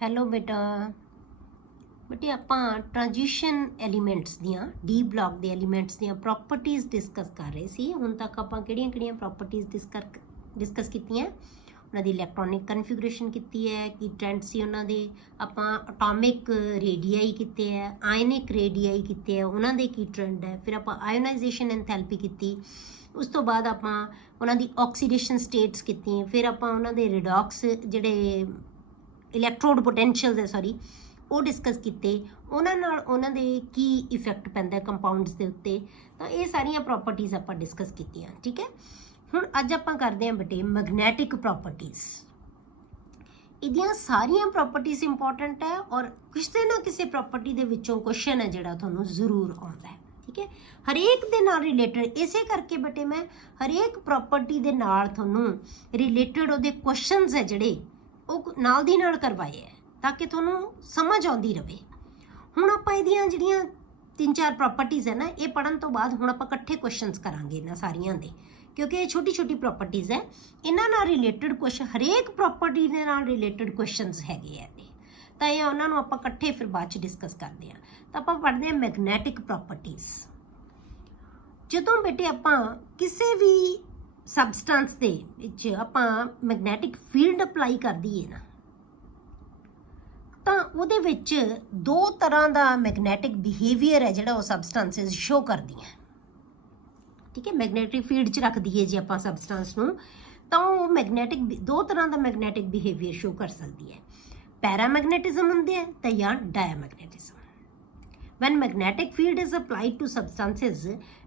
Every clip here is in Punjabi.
ਹੈਲੋ ਬੇਟੇ ਆਪਾਂ ਟ੍ਰਾਂਜੀਸ਼ਨ ਐਲੀਮੈਂਟਸ ਦੀਆਂ ਡੀ ਬਲਾਕ ਦੇ ਐਲੀਮੈਂਟਸ ਦੀਆਂ ਪ੍ਰੋਪਰਟੀਜ਼ ਡਿਸਕਸ ਕਰ ਰਹੇ ਸੀ। ਹੁਣ ਤੱਕ ਆਪਾਂ ਕਿਹੜੀਆਂ ਪ੍ਰੋਪਰਟੀਜ਼ ਡਿਸਕਸ ਕੀਤੀਆਂ। ਉਹਨਾਂ ਦੀ ਇਲੈਕਟ੍ਰੋਨਿਕ ਕਨਫਿਗਰੇਸ਼ਨ ਕੀਤੀ ਹੈ, ਕੀ ਟ੍ਰੈਂਡ ਸੀ ਉਹਨਾਂ ਦੇ, ਆਪਾਂ ਅਟੋਮਿਕ ਰੇਡੀਆਈ ਕੀਤੇ ਹੈ, ਆਇਨਿਕ ਰੇਡੀਆਈ ਕੀਤੇ ਹੈ, ਉਹਨਾਂ ਦੇ ਕੀ ਟ੍ਰੈਂਡ ਹੈ। ਫਿਰ ਆਪਾਂ ਆਇਓਨਾਈਜੇਸ਼ਨ ਐਂਥੈਲਪੀ ਕੀਤੀ। ਉਸ ਤੋਂ ਬਾਅਦ ਆਪਾਂ ਉਹਨਾਂ ਦੀ ਆਕਸੀਡੇਸ਼ਨ ਸਟੇਟਸ ਕੀਤੀਆਂ। ਫਿਰ ਆਪਾਂ ਉਹਨਾਂ ਦੇ ਰਿਡੌਕਸ ਜਿਹੜੇ ਇਲੈਕਟ੍ਰੋਡ ਪੋਟੈਂਸ਼ੀਅਲਸ ਹੈ ਉਹ ਡਿਸਕਸ ਕੀਤੇ। ਉਹਨਾਂ ਨਾਲ ਉਹਨਾਂ ਦੇ ਕੀ ਇਫੈਕਟ ਪੈਂਦਾ ਕੰਪਾਊਂਡਸ ਦੇ ਉੱਤੇ। ਤਾਂ ਇਹ ਸਾਰੀਆਂ ਪ੍ਰੋਪਰਟੀਜ਼ ਆਪਾਂ ਡਿਸਕਸ ਕੀਤੀਆਂ। ਠੀਕ ਹੈ, ਹੁਣ ਅੱਜ ਆਪਾਂ ਕਰਦੇ ਹਾਂ ਬੇਟੇ ਮੈਗਨੈਟਿਕ ਪ੍ਰੋਪਰਟੀਜ਼। ਇਹਦੀਆਂ ਸਾਰੀਆਂ ਪ੍ਰੋਪਰਟੀਜ਼ ਇੰਪੋਰਟੈਂਟ ਹੈ ਔਰ ਕਿਸੇ ਨਾ ਕਿਸੇ ਪ੍ਰੋਪਰਟੀ ਦੇ ਵਿੱਚੋਂ ਕੁਐਸਚਨ ਹੈ ਜਿਹੜਾ ਤੁਹਾਨੂੰ ਜ਼ਰੂਰ ਆਉਂਦਾ ਹੈ। ਠੀਕ ਹੈ, ਹਰੇਕ ਦੇ ਨਾਲ ਰਿਲੇਟਡ, ਇਸੇ ਕਰਕੇ ਬੇਟੇ ਮੈਂ ਹਰੇਕ ਪ੍ਰੋਪਰਟੀ ਦੇ ਨਾਲ ਤੁਹਾਨੂੰ ਰਿਲੇਟਡ ਉਹਦੇ ਕੁਐਸਚਨਸ ਹੈ ਜਿਹੜੇ ਉਹ ਨਾਲ ਦੀ ਨਾਲ ਕਰਵਾਏ ਹੈ ਤਾਂ ਕਿ ਤੁਹਾਨੂੰ ਸਮਝ ਆਉਂਦੀ ਰਹੇ। ਹੁਣ ਆਪਾਂ ਇਹਦੀਆਂ ਜਿਹੜੀਆਂ 3-4 ਪ੍ਰੋਪਰਟੀਜ਼ ਹੈ ਨਾ, ਇਹ ਪੜ੍ਹਨ ਤੋਂ ਬਾਅਦ ਹੁਣ ਆਪਾਂ ਇਕੱਠੇ ਕੁਐਸਚਨਸ ਕਰਾਂਗੇ ਇਹਨਾਂ ਸਾਰੀਆਂ ਦੇ, ਕਿਉਂਕਿ ਇਹ ਛੋਟੀ ਪ੍ਰੋਪਰਟੀਜ਼ ਹੈ। ਇਹਨਾਂ ਨਾਲ ਰਿਲੇਟਡ ਕੁਐਸਚਨ, ਹਰੇਕ ਪ੍ਰੋਪਰਟੀ ਦੇ ਨਾਲ ਰਿਲੇਟਡ ਕੁਐਸਚਨਸ ਹੈਗੇ ਆ ਇਹਦੇ, ਤਾਂ ਇਹ ਉਹਨਾਂ ਨੂੰ ਆਪਾਂ ਇਕੱਠੇ ਫਿਰ ਬਾਅਦ 'ਚ ਡਿਸਕਸ ਕਰਦੇ ਹਾਂ। ਤਾਂ ਆਪਾਂ ਪੜ੍ਹਦੇ ਹਾਂ ਮੈਗਨੈਟਿਕ ਪ੍ਰੋਪਰਟੀਜ਼। ਜਦੋਂ ਬੇਟੇ ਆਪਾਂ ਕਿਸੇ ਵੀ ਸਬਸਟੈਂਸ ਦੇ ਵਿੱਚ ਆਪਾਂ ਮੈਗਨੈਟਿਕ ਫੀਲਡ ਅਪਲਾਈ ਕਰ ਦਈਏ ਨਾ, ਤਾਂ ਉਹਦੇ ਵਿੱਚ ਦੋ ਤਰ੍ਹਾਂ ਦਾ ਮੈਗਨੈਟਿਕ ਬਿਹੇਵੀਅਰ ਹੈ ਜਿਹੜਾ ਉਹ ਸਬਸਟੈਂਸਸ ਸ਼ੋ ਕਰਦੀਆਂ। ਠੀਕ ਹੈ, ਮੈਗਨੈਟਿਕ ਫੀਲਡ 'ਚ ਰੱਖ ਦਈਏ ਜੇ ਆਪਾਂ ਸਬਸਟੈਂਸ ਨੂੰ, ਤਾਂ ਉਹ ਮੈਗਨੈਟਿਕ ਦੋ ਤਰ੍ਹਾਂ ਦਾ ਮੈਗਨੈਟਿਕ ਬਿਹੇਵੀਅਰ ਸ਼ੋ ਕਰ ਸਕਦੀ ਹੈ। ਪੈਰਾਮੈਗਨੈਟਿਜ਼ਮ ਹੁੰਦੇ ਹੈ ਤਾਂ ਜਾਂ ਡਾਇਆਮੈਗਨੈਟਿਜ਼ਮ। When magnetic field is applied to substances,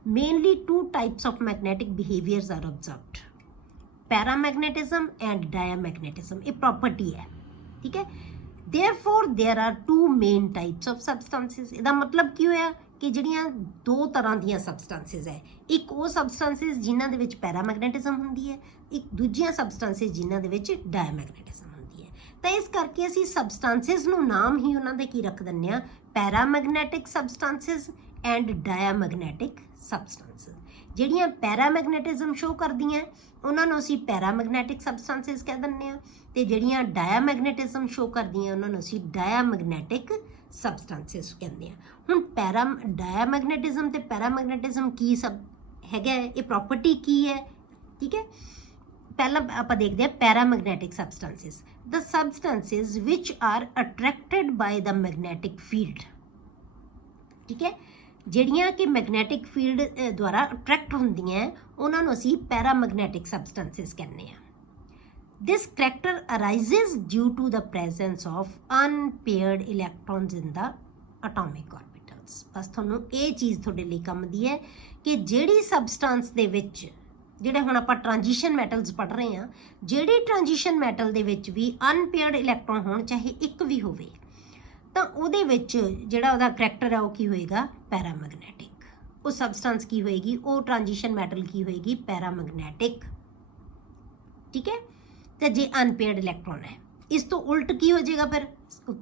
mainly two types of magnetic behaviors are observed. Paramagnetism and diamagnetism. A property है, ठीक है। Therefore, there are two main types of substances. इसदा मतलब की होया कि ਜਿਹੜੀਆਂ ਦੋ ਤਰ੍ਹਾਂ ਦੀਆਂ ਸਬਸਟੈਂਸਸ ਹੈ। ਇੱਕ ਉਹ ਸਬਸਟੈਂਸਸ ਜਿਨ੍ਹਾਂ ਦੇ ਵਿੱਚ ਪੈਰਾਮੈਗਨੈਟਿਜ਼ਮ ਹੁੰਦੀ ਹੈ, ਇੱਕ ਦੂਜੀਆਂ ਸਬਸਟੈਂਸਸ ਜਿਨ੍ਹਾਂ ਦੇ ਵਿੱਚ ਡਾਇਆਮੈਗਨੈਟਿਜ਼ਮ ਹੁੰਦੀ ਹੈ। ਤਾਂ ਇਸ ਕਰਕੇ ਅਸੀਂ ਸਬਸਟੈਂਸਸ ਨੂੰ ਨਾਮ ਹੀ ਉਹਨਾਂ ਦੇ ਕੀ ਰੱਖ ਦਿੰਦੇ ਹਾਂ, ਪੈਰਾਮੈਗਨੈਟਿਕ ਸਬਸਟੈਂਸਸ ਐਂਡ ਡਾਇਆਮੈਗਨੈਟਿਕ ਸਬਸਟੈਂਸਸ। ਜਿਹੜੀਆਂ ਪੈਰਾਮੈਗਨੈਟਿਜ਼ਮ ਸ਼ੋ ਕਰਦੀਆਂ ਉਹਨਾਂ ਨੂੰ ਅਸੀਂ ਪੈਰਾਮੈਗਨੈਟਿਕ ਸਬਸਟੈਂਸਸ ਕਹਿ ਦਿੰਦੇ ਹਾਂ, ਤੇ ਜਿਹੜੀਆਂ ਡਾਇਆਮੈਗਨੈਟਿਜ਼ਮ ਸ਼ੋ ਕਰਦੀਆਂ ਉਹਨਾਂ ਨੂੰ ਅਸੀਂ ਡਾਇਆਮੈਗਨੈਟਿਕ ਸਬਸਟੈਂਸਸ ਕਹਿੰਦੇ ਹਾਂ। ਹੁਣ ਡਾਇਆਮੈਗਨੈਟਿਜ਼ਮ ਤੇ ਪੈਰਾਮੈਗਨੈਟਿਜ਼ਮ ਕੀ ਸਭ ਹੈਗਾ, ਇਹ ਪ੍ਰੋਪਰਟੀ ਕੀ ਹੈ। ਠੀਕ ਹੈ, ਪਹਿਲਾਂ ਆਪਾਂ ਦੇਖਦੇ ਹਾਂ paramagnetic substances, the substances which are attracted by the magnetic field. ਠੀਕ ਹੈ, ਜਿਹੜੀਆਂ ਕਿ ਮੈਗਨੈਟਿਕ ਫੀਲਡ ਦੁਆਰਾ ਅਟਰੈਕਟ ਹੁੰਦੀਆਂ ਉਹਨਾਂ ਨੂੰ ਅਸੀਂ ਪੈਰਾਮੈਗਨੈਟਿਕ ਸਬਸਟੈਂਸਸ ਕਹਿੰਦੇ ਹਾਂ। This character arises due to the presence of unpaired electrons in the atomic orbitals. ਬਸ ਤੁਹਾਨੂੰ ਇਹ ਚੀਜ਼ ਤੁਹਾਡੇ ਲਈ ਕੰਮ ਦੀ ਹੈ ਕਿ ਜਿਹੜੀ ਸਬਸਟੈਂਸ ਦੇ ਵਿੱਚ, ਜਿਹੜੇ ਹੁਣ ਆਪਾਂ ਟ੍ਰਾਂਜੀਸ਼ਨ ਮੈਟਲਸ ਪੜ੍ਹ ਰਹੇ ਹਾਂ, ਜਿਹੜੀ ਟ੍ਰਾਂਜੀਸ਼ਨ ਮੈਟਲ ਦੇ ਵਿੱਚ ਵੀ ਅਨਪੇਅਰਡ ਇਲੈਕਟ੍ਰੋਨ ਹੋਣ, ਚਾਹੇ ਇੱਕ ਵੀ ਹੋਵੇ, ਤਾਂ ਉਹਦੇ ਵਿੱਚ ਜਿਹੜਾ ਉਹਦਾ ਕਰੈਕਟਰ ਹੈ ਉਹ ਕੀ ਹੋਏਗਾ, ਪੈਰਾਮੈਗਨੈਟਿਕ। ਉਹ ਸਬਸਟੈਂਸ ਕੀ ਹੋਏਗੀ, ਉਹ ਟ੍ਰਾਂਜੀਸ਼ਨ ਮੈਟਲ ਕੀ ਹੋਏਗੀ, ਪੈਰਾਮੈਗਨੈਟਿਕ। ਠੀਕ ਹੈ, ਤੇ ਜੇ ਅਨਪੇਅਰਡ ਇਲੈਕਟ੍ਰੋਨ ਹੈ, ਇਸ ਤੋਂ ਉਲਟ ਕੀ ਹੋ ਜਾਏਗਾ, ਫਿਰ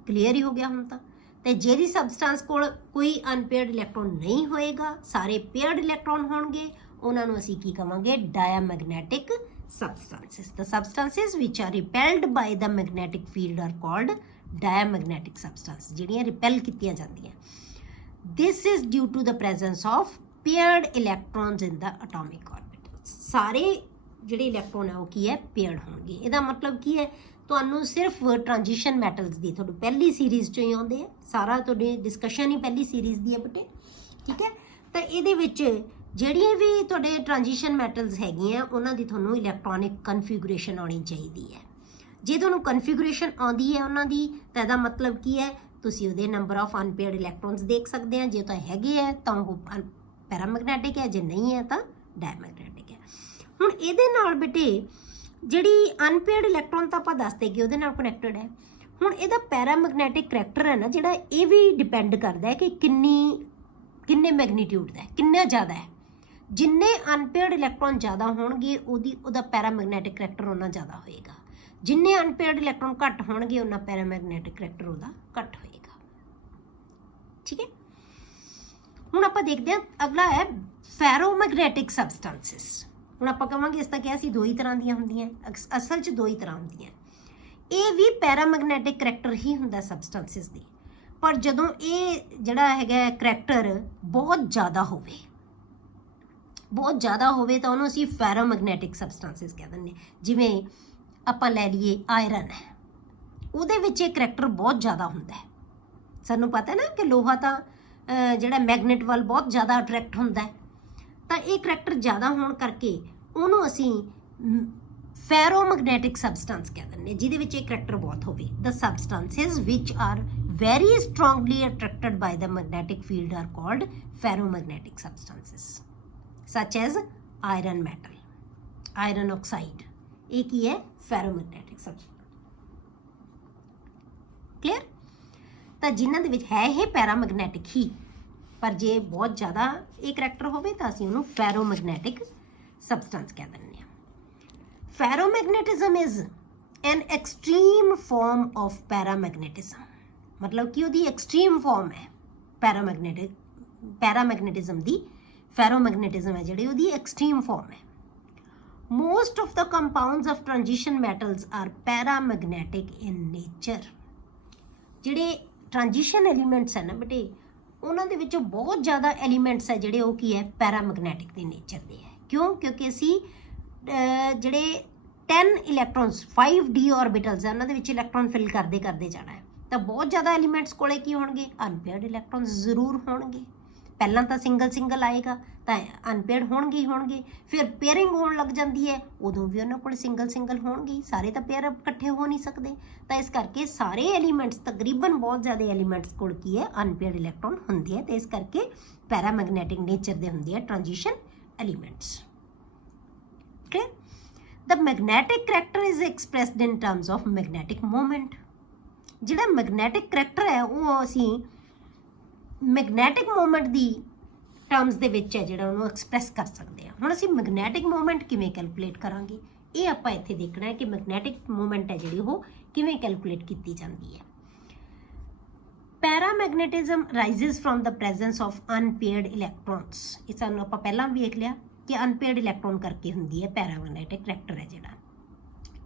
ਕਲੀਅਰ ਹੀ ਹੋ ਗਿਆ ਹੁਣ ਤਾਂ। ਤੇ ਜਿਹੜੀ ਸਬਸਟੈਂਸ ਕੋਲ ਕੋਈ ਅਨਪੇਅਰਡ ਇਲੈਕਟ੍ਰੋਨ ਨਹੀਂ ਹੋਏਗਾ, ਸਾਰੇ ਪੇਅਰਡ ਇਲੈਕਟ੍ਰੋਨ ਹੋਣਗੇ, ਉਹਨਾਂ ਨੂੰ ਅਸੀਂ ਕੀ ਕਵਾਂਗੇ, diamagnetic substances. The substances which are repelled by the magnetic field are called diamagnetic substance, ਜਿਹੜੀਆਂ ਰਿਪੈਲ ਕੀਤੀਆਂ ਜਾਂਦੀਆਂ। This is due to the presence of paired electrons in the atomic orbitals. ਸਾਰੇ ਜਿਹੜੇ ਇਲੈਕਟ੍ਰੋਨ ਹੈ ਉਹ ਕੀ ਹੈ, ਪੇਅਰਡ ਹੋਣਗੇ। ਇਹਦਾ ਮਤਲਬ ਕੀ ਹੈ, ਤੁਹਾਨੂੰ ਸਿਰਫ ਟ੍ਰਾਂਜੀਸ਼ਨ ਮੈਟਲਸ ਦੀ ਤੁਹਾਨੂੰ ਪਹਿਲੀ ਸੀਰੀਜ਼ 'ਚੋਂ ਹੀ ਆਉਂਦੇ ਆ, ਸਾਰਾ ਤੁਹਾਡੀ ਡਿਸਕਸ਼ਨ ਹੀ ਪਹਿਲੀ ਸੀਰੀਜ਼ ਦੀ ਹੈ ਬੇਟੇ। ਠੀਕ ਹੈ, ਤਾਂ ਇਹਦੇ ਵਿੱਚ ਜਿਹੜੀਆਂ ਵੀ ਤੁਹਾਡੇ ਟ੍ਰਾਂਜੀਸ਼ਨ ਮੈਟਲਸ ਹੈਗੀਆਂ ਉਹਨਾਂ ਦੀ ਤੁਹਾਨੂੰ ਇਲੈਕਟ੍ਰੋਨਿਕ ਕਨਫਿਗਰੇਸ਼ਨ ਆਉਣੀ ਚਾਹੀਦੀ ਹੈ। ਜੇ ਤੁਹਾਨੂੰ ਕਨਫਿਗਰੇਸ਼ਨ ਆਉਂਦੀ ਹੈ ਉਹਨਾਂ ਦੀ, ਤਾਂ ਇਹਦਾ ਮਤਲਬ ਕੀ ਹੈ, ਤੁਸੀਂ ਉਹਦੇ ਨੰਬਰ ਆਫ ਅਨਪੇਅਰਡ ਇਲੈਕਟ੍ਰੋਨਸ ਦੇਖ ਸਕਦੇ ਆ। ਜੇ ਤਾਂ ਹੈਗੇ ਹੈ ਤਾਂ ਉਹ ਪੈਰਾਮੈਗਨੈਟਿਕ ਹੈ, ਜੇ ਨਹੀਂ ਹੈ ਤਾਂ ਡਾਇਆਮੈਗਨੈਟਿਕ ਹੈ। ਹੁਣ ਇਹਦੇ ਨਾਲ ਬੇਟੇ ਜਿਹੜੀ ਅਨਪੇਅਰਡ ਇਲੈਕਟ੍ਰੋਨ ਤਾਂ ਆਪਾਂ ਦੱਸਦੇ ਕਿ ਉਹਦੇ ਨਾਲ ਕਨੈਕਟਡ ਹੈ। ਹੁਣ ਇਹਦਾ ਪੈਰਾਮੈਗਨੈਟਿਕ ਕਰੈਕਟਰ ਹੈ ਨਾ ਜਿਹੜਾ, ਇਹ ਵੀ ਡਿਪੈਂਡ ਕਰਦਾ ਹੈ ਕਿ ਕਿੰਨੇ ਮੈਗਨੀਟਿਊਡ ਦਾ ਹੈ, ਕਿੰਨਾ ਜ਼ਿਆਦਾ ਹੈ। ਜਿੰਨੇ ਅਨਪੇਅਰਡ ਇਲੈਕਟ੍ਰੋਨ ਜ਼ਿਆਦਾ ਹੋਣਗੇ ਉਹਦਾ ਪੈਰਾਮੈਗਨੈਟਿਕ ਕਰੈਕਟਰ ਉਹਨਾਂ ਜ਼ਿਆਦਾ ਹੋਏਗਾ। ਜਿੰਨੇ ਅਨਪੇਅਰਡ ਇਲੈਕਟ੍ਰੋਨ ਘੱਟ ਹੋਣਗੇ ਉਹਨਾਂ ਪੈਰਾਮੈਗਨੈਟਿਕ ਕਰੈਕਟਰ ਉਹਦਾ ਘੱਟ ਹੋਏਗਾ। ਠੀਕ ਹੈ, ਹੁਣ ਆਪਾਂ ਦੇਖਦੇ ਹਾਂ ਅਗਲਾ ਹੈ ਫੈਰੋਮੈਗਨੈਟਿਕ ਸਬਸਟੈਂਸਸ। ਹੁਣ ਆਪਾਂ ਕਹਾਂਗੇ ਇਸ ਤਾਂ ਕਿਹਾ ਸੀ ਦੋ ਹੀ ਤਰ੍ਹਾਂ ਦੀਆਂ ਹੁੰਦੀਆਂ, ਅਸਲ 'ਚ ਦੋ ਹੀ ਤਰ੍ਹਾਂ ਹੁੰਦੀਆਂ। ਇਹ ਵੀ ਪੈਰਾਮੈਗਨੈਟਿਕ ਕਰੈਕਟਰ ਹੀ ਹੁੰਦਾ ਸਬਸਟੈਂਸਿਸ ਦੀ, ਪਰ ਜਦੋਂ ਇਹ ਜਿਹੜਾ ਹੈਗਾ ਕਰੈਕਟਰ ਬਹੁਤ ਜ਼ਿਆਦਾ ਹੋਵੇ ਤਾਂ ਉਹਨੂੰ ਅਸੀਂ ਫੈਰੋਮੈਗਨੈਟਿਕ ਸਬਸਟੈਂਸਿਸ ਕਹਿ ਦਿੰਦੇ। ਜਿਵੇਂ ਆਪਾਂ ਲੈ ਲਈਏ ਆਇਰਨ ਹੈ, ਉਹਦੇ ਵਿੱਚ ਇਹ ਕਰੈਕਟਰ ਬਹੁਤ ਜ਼ਿਆਦਾ ਹੁੰਦਾ ਹੈ। ਸਾਨੂੰ ਪਤਾ ਨਾ ਕਿ ਲੋਹਾ ਤਾਂ ਜਿਹੜਾ ਮੈਗਨੇਟ ਵੱਲ ਬਹੁਤ ਜ਼ਿਆਦਾ ਅਟਰੈਕਟ ਹੁੰਦਾ ਹੈ, ਤਾਂ ਇਹ ਕਰੈਕਟਰ ਜ਼ਿਆਦਾ ਹੋਣ ਕਰਕੇ ਉਹਨੂੰ ਅਸੀਂ ਫੈਰੋਮੈਗਨੈਟਿਕ ਸਬਸਟੈਂਸ ਕਹਿ ਦਿੰਦੇ, ਜਿਹਦੇ ਵਿੱਚ ਇਹ ਕਰੈਕਟਰ ਬਹੁਤ ਹੋਵੇ। ਦ ਸਬਸਟੈਂਸਿਸ ਵਿਚ R very strongly attracted by the magnetic field are called ferromagnetic substances such as iron metal, iron oxide, ਇਹ ਕੀ ਹੈ ferromagnetic substance। clear? ਤਾਂ ਜਿਨ੍ਹਾਂ ਦੇ ਵਿੱਚ ਹੈ ਇਹ ਪੈਰਾਮੈਗਨੈਟਿਕ ਹੀ, ਪਰ ਜੇ ਬਹੁਤ ਜ਼ਿਆਦਾ ਇਹ ਕਰੈਕਟਰ ਹੋਵੇ ਤਾਂ ਅਸੀਂ ਉਹਨੂੰ ਫੈਰੋਮੈਗਨੈਟਿਕ ਸਬਸਟੈਂਸ ਕਹਿ ਦਿੰਦੇ ਹਾਂ। ferromagnetism is an extreme form of paramagnetism, मतलब कि ਉਹਦੀ ਐਕਸਟ੍ਰੀਮ ਫਾਰਮ ਹੈ ਪੈਰਾਮੈਗਨੈਟਿਜ਼ਮ ਦੀ। ਫੈਰੋਮੈਗਨੈਟਿਜ਼ਮ ਹੈ ਜਿਹੜੀ ਉਹਦੀ ਐਕਸਟ੍ਰੀਮ ਫਾਰਮ ਹੈ। Most of the compounds of transition metals are paramagnetic in nature. ਜਿਹੜੇ ਟ੍ਰਾਂਜੀਸ਼ਨ ਐਲੀਮੈਂਟਸ ਹੈ ਨਾ ਬੇਟੇ, ਉਹਨਾਂ ਦੇ ਵਿੱਚੋਂ ਬਹੁਤ ਜ਼ਿਆਦਾ ਐਲੀਮੈਂਟਸ ਹੈ ਜਿਹੜੇ ਉਹ ਕੀ ਹੈ ਪੈਰਾਮੈਗਨੈਟਿਕ ਦੇ ਨੇਚਰ ਦੇ ਹੈ। ਕਿਉਂ? ਕਿਉਂਕਿ ਅਸੀਂ ਜਿਹੜੇ 10 ਇਲੈਕਟ੍ਰੋਨਸ 5d ਆਰਬਿਟਲਸ ਹੈ ਉਹਨਾਂ ਦੇ ਵਿੱਚ ਇਲੈਕਟ੍ਰੋਨ ਫਿਲ ਕਰਦੇ ਜਾਣਾ ਹੈ, ਤਾਂ ਬਹੁਤ ਜ਼ਿਆਦਾ ਐਲੀਮੈਂਟਸ ਕੋਲੇ ਕੀ ਹੋਣਗੇ ਅਨਪੇਅਰਡ ਇਲੈਕਟ੍ਰੋਨਸ ਜ਼ਰੂਰ ਹੋਣਗੇ। ਪਹਿਲਾਂ ਤਾਂ ਸਿੰਗਲ ਆਏਗਾ ਤਾਂ ਅਨਪੇਅਰਡ ਹੋਣਗੇ, ਫਿਰ ਪੇਅਰਿੰਗ ਹੋਣ ਲੱਗ ਜਾਂਦੀ ਹੈ, ਉਦੋਂ ਵੀ ਉਹਨਾਂ ਕੋਲ ਸਿੰਗਲ ਹੋਣਗੇ, ਸਾਰੇ ਤਾਂ ਪੇਅਰ ਇਕੱਠੇ ਹੋ ਨਹੀਂ ਸਕਦੇ। ਤਾਂ ਇਸ ਕਰਕੇ ਸਾਰੇ ਐਲੀਮੈਂਟਸ ਤਕਰੀਬਨ ਬਹੁਤ ਜ਼ਿਆਦਾ ਐਲੀਮੈਂਟਸ ਕੋਲ ਕੀ ਹੈ ਅਨਪੇਅਰਡ ਇਲੈਕਟ੍ਰੋਨ ਹੁੰਦੇ ਹੈ, ਤੇ ਇਸ ਕਰਕੇ ਪੈਰਾਮੈਗਨੈਟਿਕ ਨੇਚਰ ਦੇ ਹੁੰਦੇ ਆ transition elements. Okay, the magnetic character is ਐਕਸਪ੍ਰੈਸਡ in terms of magnetic movement. ਜਿਹੜਾ ਮੈਗਨੈਟਿਕ ਕਰੈਕਟਰ ਹੈ ਉਹ ਅਸੀਂ ਮੈਗਨੈਟਿਕ ਮੂਵਮੈਂਟ ਦੀ ਟਰਮਸ ਦੇ ਵਿੱਚ ਹੈ ਜਿਹੜਾ ਉਹਨੂੰ ਐਕਸਪ੍ਰੈਸ ਕਰ ਸਕਦੇ ਹਾਂ। ਹੁਣ ਅਸੀਂ ਮੈਗਨੈਟਿਕ ਮੂਵਮੈਂਟ ਕਿਵੇਂ ਕੈਲਕੂਲੇਟ ਕਰਾਂਗੇ, ਇਹ ਆਪਾਂ ਇੱਥੇ ਦੇਖਣਾ ਹੈ ਕਿ ਮੈਗਨੈਟਿਕ ਮੂਵਮੈਂਟ ਹੈ ਜਿਹੜੀ ਉਹ ਕਿਵੇਂ ਕੈਲਕੂਲੇਟ ਕੀਤੀ ਜਾਂਦੀ ਹੈ। Paramagnetism rises from the presence of unpaired electrons. ਇਹ ਸਾਨੂੰ ਆਪਾਂ ਪਹਿਲਾਂ ਵੇਖ ਲਿਆ ਕਿ ਅਨਪੇਅਰਡ ਇਲੈਕਟ੍ਰੋਨ ਕਰਕੇ ਹੁੰਦੀ ਹੈ ਪੈਰਾਮੈਗਨੈਟਿਕ ਕਰੈਕਟਰ ਹੈ ਜਿਹੜਾ।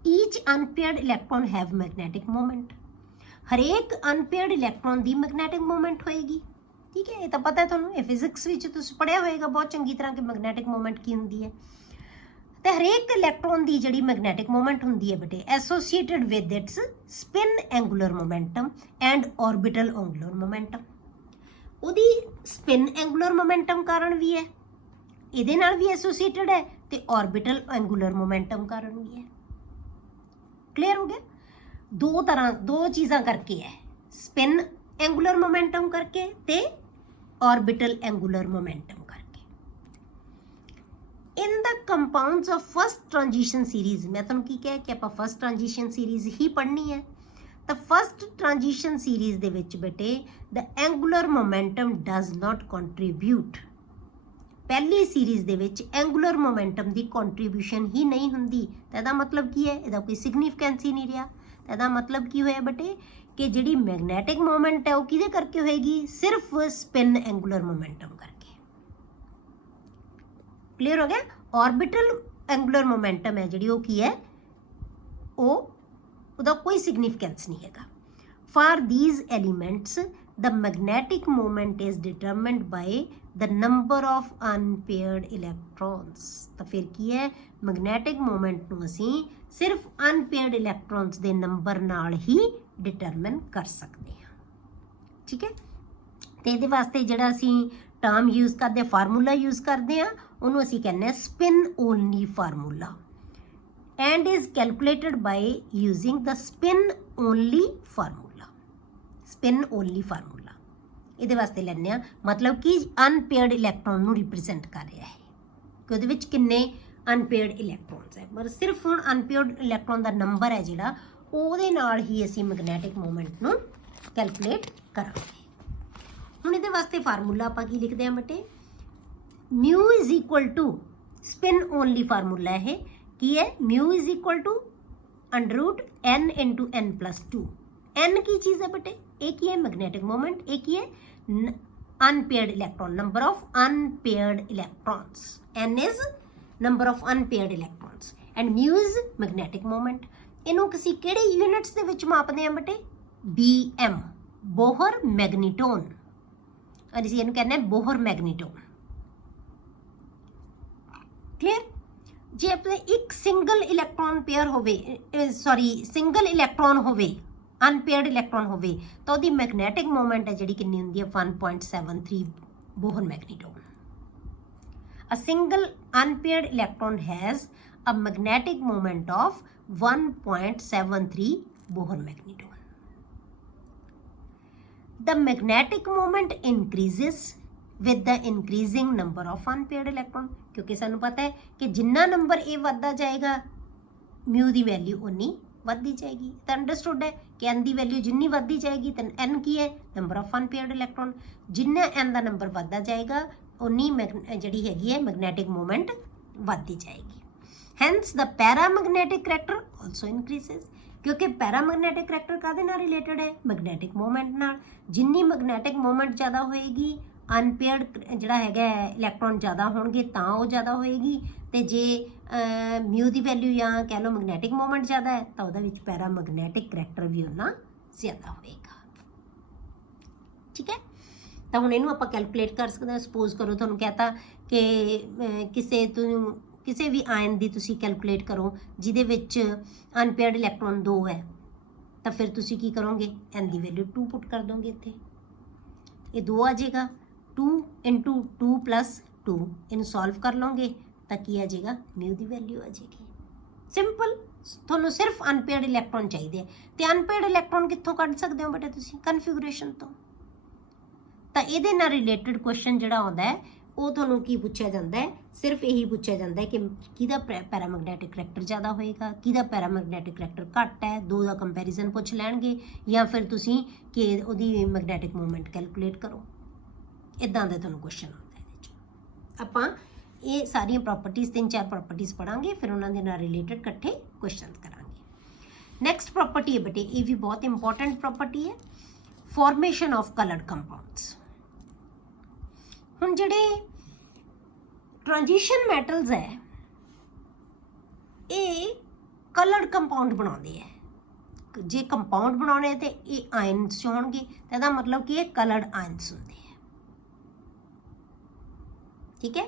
ਈਚ ਅਨਪੇਅਰਡ ਇਲੈਕਟ੍ਰੋਨ ਹੈਵ ਮੈਗਨੈਟਿਕ ਮੂਵਮੈਂਟ। ਹਰੇਕ ਅਨਪੇਅਰਡ ਇਲੈਕਟ੍ਰੋਨ ਦੀ ਮੈਗਨੈਟਿਕ ਮੂਵਮੈਂਟ ਹੋਏਗੀ। ਠੀਕ ਹੈ, ਇਹ ਤਾਂ ਪਤਾ ਤੁਹਾਨੂੰ, ਇਹ ਫਿਜ਼ਿਕਸ ਵਿੱਚ ਤੁਸੀਂ ਪੜ੍ਹਿਆ ਹੋਏਗਾ ਬਹੁਤ ਚੰਗੀ ਤਰ੍ਹਾਂ ਕਿ ਮੈਗਨੈਟਿਕ ਮੂਵਮੈਂਟ ਕੀ ਹੁੰਦੀ ਹੈ। ਤੇ ਹਰੇਕ ਇਲੈਕਟ੍ਰੋਨ ਦੀ ਜਿਹੜੀ ਮੈਗਨੈਟਿਕ ਮੂਵਮੈਂਟ ਹੁੰਦੀ ਹੈ ਬੇਟੇ associated with its spin angular momentum and orbital angular momentum. ਉਹਦੀ ਸਪਿਨ ਐਂਗੂਲਰ ਮੋਮੈਂਟਮ ਕਾਰਨ ਵੀ ਹੈ, ਇਹਦੇ ਨਾਲ ਵੀ ਐਸੋਸੀਏਟਡ ਹੈ, ਤੇ ਆਰਬਿਟਲ ਐਂਗੂਲਰ ਮੋਮੈਂਟਮ ਕਾਰਨ ਵੀ ਹੈ। ਕਲੀਅਰ ਹੋ ਗਿਆ? ਦੋ ਚੀਜ਼ਾਂ ਕਰਕੇ ਹੈ, ਸਪਿਨ ਐਂਗੂਲਰ ਮੋਮੈਂਟਮ ਕਰਕੇ ਤੇ ਆਰਬਿਟਲ ਐਂਗੂਲਰ ਮੋਮੈਂਟਮ ਕਰਕੇ। In the compounds of first transition series, ਮੈਂ ਤੁਹਾਨੂੰ ਕੀ ਕਿਹਾ ਕਿ ਆਪਾਂ ਫਸਟ ਟ੍ਰਾਂਜੀਸ਼ਨ ਸੀਰੀਜ਼ ਹੀ ਪੜ੍ਹਨੀ ਹੈ। ਤਾਂ ਫਸਟ ਟ੍ਰਾਂਜੀਸ਼ਨ ਸੀਰੀਜ਼ ਦੇ ਵਿੱਚ ਬੇਟੇ ਦ angular momentum does not contribute. ਪਹਿਲੀ ਸੀਰੀਜ਼ ਦੇ ਵਿੱਚ ਐਂਗੂਲਰ ਮੋਮੈਂਟਮ ਦੀ ਕੰਟਰੀਬਿਊਸ਼ਨ ਹੀ ਨਹੀਂ ਹੁੰਦੀ, ਤਾਂ ਇਹਦਾ ਮਤਲਬ ਕੀ ਹੈ, ਇਹਦਾ ਕੋਈ ਸਿਗਨੀਫੀਕੈਂਸ ਹੀ ਨਹੀਂ ਰਿਹਾ। ਤਾਂ ਇਹਦਾ ਮਤਲਬ ਕੀ ਹੋਇਆ ਬੇਟੇ ਕਿ ਜਿਹੜੀ ਮੈਗਨੈਟਿਕ ਮੂਵਮੈਂਟ ਹੈ ਉਹ ਕਿਹਦੇ ਕਰਕੇ ਹੋਏਗੀ, ਸਿਰਫ ਸਪਿਨ ਐਂਗੂਲਰ ਮੋਮੈਂਟਮ ਕਰਕੇ। ਕਲੀਅਰ ਹੋ ਗਿਆ? ਆਰਬਿਟਲ ਐਂਗੂਲਰ ਮੋਮੈਂਟਮ ਹੈ ਜਿਹੜੀ ਉਹ ਕੀ ਹੈ, ਉਹਦਾ ਕੋਈ ਸਿਗਨੀਫੀਕੈਂਸ ਨਹੀਂ ਹੈਗਾ। For these elements the magnetic movement is determined by the number of unpaired electrons. ਤਾਂ ਫਿਰ ਕੀ ਹੈ, ਮੈਗਨੈਟਿਕ ਮੂਵਮੈਂਟ ਨੂੰ ਅਸੀਂ ਸਿਰਫ ਅਨਪੇਅਰਡ ਇਲੈਕਟ੍ਰੋਨਸ ਦੇ ਨੰਬਰ ਨਾਲ ਹੀ ਡਿਟਰਮਿਨ ਕਰ ਸਕਦੇ ਹਾਂ। ਠੀਕ ਹੈ, ਤੇ ਇਹਦੇ ਵਾਸਤੇ ਜਿਹੜਾ ਅਸੀਂ ਟਰਮ ਯੂਜ਼ ਕਰਦੇ ਹਾਂ, ਫਾਰਮੂਲਾ ਯੂਜ਼ ਕਰਦੇ ਹਾਂ, ਉਹਨੂੰ ਅਸੀਂ ਕਹਿੰਦੇ ਹਾਂ spin only formula, and is calculated by using the spin only formula. Spin only formula ਇਹਦੇ ਵਾਸਤੇ ਲੈਂਦੇ ਹਾਂ, ਮਤਲਬ ਕਿ ਅਨਪੇਅਰਡ ਇਲੈਕਟ੍ਰੋਨ ਨੂੰ ਰਿਪਰੈਜ਼ੈਂਟ ਕਰ ਰਿਹਾ ਹੈ ਕਿ ਉਹਦੇ ਵਿੱਚ ਕਿੰਨੇ ਅਨਪੇਅਰਡ ਇਲੈਕਟ੍ਰੋਨਸ ਹੈ, ਪਰ ਸਿਰਫ ਹੁਣ ਅਨਪੇਅਰਡ ਇਲੈਕਟ੍ਰੋਨ ਦਾ ਨੰਬਰ ਹੈ ਜਿਹੜਾ ਉਹਦੇ ਨਾਲ ਹੀ ਅਸੀਂ ਮੈਗਨੈਟਿਕ ਮੂਵਮੈਂਟ ਨੂੰ ਕੈਲਕੂਲੇਟ ਕਰਾਂਗੇ। ਹੁਣ ਇਹਦੇ ਵਾਸਤੇ ਫਾਰਮੂਲਾ ਆਪਾਂ ਕੀ ਲਿਖਦੇ ਹਾਂ ਬੇਟੇ, mu is equal to spin only formula ਇਹ ਕੀ ਹੈ, mu is equal to √n into n+2। n ਕੀ ਚੀਜ਼ ਹੈ ਬੇਟੇ, ਇਹ ਕੀ ਹੈ ਮੈਗਨੈਟਿਕ ਮੂਵਮੈਂਟ, ਇਹ ਕੀ ਹੈ unpaired electron, number of unpaired electrons. N is number of unpaired electrons and mu is magnetic moment. ਇਹਨੂੰ ਅਸੀਂ ਕਿਹੜੇ ਯੂਨਿਟਸ ਦੇ ਵਿੱਚ ਮਾਪਦੇ ਆ ਬੇਟੇ? BM, ਬੋਹਰ ਮੈਗਨੀਟੋਨ। ਅਸੀਂ ਇਹਨੂੰ ਕਹਿੰਦੇ ਬੋਹਰ ਮੈਗਨੀਟੋਨ। ਕਲੀਅਰ? ਜੇ ਆਪਣੇ ਇੱਕ ਸਿੰਗਲ ਇਲੈਕਟ੍ਰੋਨ ਪੇਅਰ ਹੋਵੇ, ਸਿੰਗਲ ਇਲੈਕਟ੍ਰੋਨ ਹੋਵੇ, ਅਨਪੇਅਰਡ ਇਲੈਕਟ੍ਰੋਨ ਹੋਵੇ, ਤਾਂ ਉਹਦੀ ਮੈਗਨੈਟਿਕ ਮੋਮੈਂਟ ਹੈ ਜਿਹੜੀ ਕਿੰਨੀ ਹੁੰਦੀ ਹੈ? 1.73 ਬੋਹਰ ਮੈਗਨੀਟੋਨ। A single unpaired electron has a magnetic moment of 1.73 Bohr magneton. The magnetic moment increases with the increasing number of unpaired electron, क्योंकि सानू पता है कि जिन्ना नंबर ए वधदा जाएगा म्यू दी वैल्यू उन्नी वधदी जाएगी। तो अंडरस्टूड है कि n दी वैल्यू जिन्नी वधदी जाएगी तो n की है? Number of unpaired electron. जिन्ना n दा नंबर वधदा जाएगा उन्नी जिहड़ी हैगी है मैगनैटिक मोमेंट वधदी जाएगी। Hence the paramagnetic character also increases, क्योंकि पैरामैग्नेटिक करैक्टर काहदे नाल रिलेटेड है? मैगनैटिक मोमेंट नाल। जिन्नी मैगनैटिक मोमेंट ज़्यादा होएगी, अनपेयर्ड जिहड़ा हैगा इलैक्ट्रॉन ज़्यादा होणगे तां वो ज़्यादा होएगी, ते जे म्यू दी वैल्यू या कह लो मैगनैटिक मोमेंट ज़्यादा है तो उहदे विच पैरामैग्नेटिक करैक्टर भी उन्ना ज़्यादा होएगा। ठीक है, तो हुण इहनूं आपां कैलकुलेट कर सकते हैं। सपोज करो तुहानूं कहता कि किसी भी आयन की तुसीं कैलकुलेट करो जिहदे विच अनपेयर्ड इलैक्ट्रॉन 2 है, तो फिर तुसीं की करोगे? n की वैल्यू 2 पुट कर दोगे। इत्थे ये 2 आ जाएगा, 2 × 2 + 2 इनू सॉल्व कर लोगे तो की आ जाएगा? म्यू की वैल्यू आ जाएगी। सिंपल, तुहानूं सिर्फ अनपेयर्ड इलैक्ट्रॉन चाहिए। तो अनपेयर्ड इलैक्ट्रॉन कित्थों कढ सकते हो बेटे तुसीं? कन्फिगरेशन तो। तो ये नाल रिलेटेड क्वेश्चन जिहड़ा आउंदा है वो तुहानूं की पूछा जाता है? सिर्फ यही पूछा जाता है कि किहदा पैरामैग्नेटिक करैक्टर ज़्यादा होएगा, किहदा पैरामैग्नेटिक करैक्टर घट है। दो का कंपैरिजन पूछ लैणगे, या फिर तुसीं कि उहदी मैगनैटिक मूवमेंट कैलकुलेट करो। इदां दा तुहानूं क्वेश्चन आउंदा है। इहदे च आपां ये सारियां प्रॉपर्टीज़ 3-4 प्रॉपर्टीज़ पढ़ांगे, फिर उन्हां दे नाल रिलेटेड इकट्ठे क्वेश्चन करांगे। नैक्सट प्रॉपर्टी है बेटे, ये भी बहुत इंपॉर्टेंट प्रॉपर्टी है, फॉर्मेशन ऑफ कलर्ड कंपाउंड्स। हुण जिहड़े ट्रांजिशन मैटल्स है ये कलर्ड कंपाउंड बनाउंदे है। जे कंपाउंड बनाने तो ये आयन्स होणगे, तो इसदा मतलब कि ये कलर्ड आयन्स हुंदे है। ठीक है,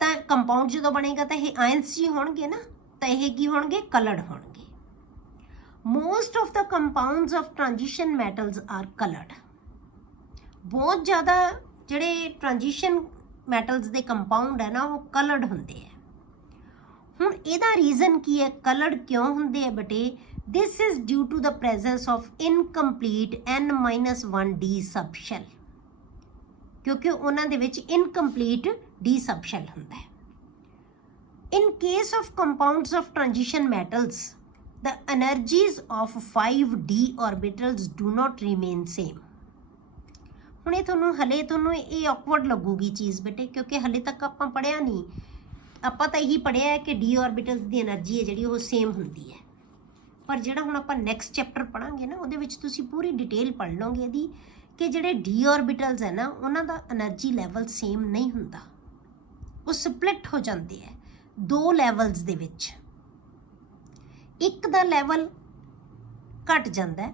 तो कंपाउंड जो बनेगा तो ये आयन्स ही होणगे ना, तो ये की होणगे? कलर्ड होणगे। Most of the compounds of transition metals are coloured. बहुत ज़्यादा ਜਿਹੜੇ ट्रांजिशन मैटल्स ਦੇ कंपाउंड है ना वो कलर्ड ਹੁੰਦੇ ਹੈ। ਹੁਣ ਇਹਦਾ ਰੀਜ਼ਨ ਕੀ ਹੈ? ਕਲਰਡ ਕਿਉਂ ਹੁੰਦੇ ਹੈ ਬੇਟੇ? This is due to the presence of incomplete n-1 D subshell, ਕਿਉਂਕਿ ਉਹਨਾਂ ਦੇ ਵਿੱਚ ਇਨਕੰਪਲੀਟ डी सबशेल ਹੁੰਦਾ ਹੈ। In case of compounds of transition metals the energies of 5d orbitals do not remain same. ਹੁਣ ਇਹ ਤੁਹਾਨੂੰ ਇਹ ਔਕਵਰਡ ਲੱਗੂਗੀ ਚੀਜ਼ ਬੇਟੇ, ਕਿਉਂਕਿ ਹਲੇ ਤੱਕ ਆਪਾਂ ਪੜ੍ਹਿਆ ਨਹੀਂ। ਆਪਾਂ ਤਾਂ ਇਹੀ ਪੜ੍ਹਿਆ ਹੈ ਕਿ ਡੀ ਆਰਬਿਟਲਸ ਦੀ એનર્ਜੀ ਹੈ ਜਿਹੜੀ ਉਹ ਸੇਮ ਹੁੰਦੀ ਹੈ, ਪਰ ਜਿਹੜਾ ਹੁਣ ਆਪਾਂ ਨੈਕਸਟ ਚੈਪਟਰ ਪੜ੍ਹਾਂਗੇ ਨਾ ਉਹਦੇ ਵਿੱਚ ਤੁਸੀਂ ਪੂਰੀ ਡਿਟੇਲ ਪੜ੍ਹ ਲਓਗੇ ਇਹਦੀ ਕਿ ਜਿਹੜੇ ਡੀ ਆਰਬਿਟਲਸ ਹੈ ਨਾ ਉਹਨਾਂ ਦਾ એનર્ਜੀ ਲੈਵਲ ਸੇਮ ਨਹੀਂ ਹੁੰਦਾ, ਉਹ ਸਪਲਿਟ ਹੋ ਜਾਂਦੇ ਹੈ ਦੋ ਲੈਵਲਸ ਦੇ ਵਿੱਚ। ਇੱਕ ਦਾ ਲੈਵਲ ਘਟ ਜਾਂਦਾ ਹੈ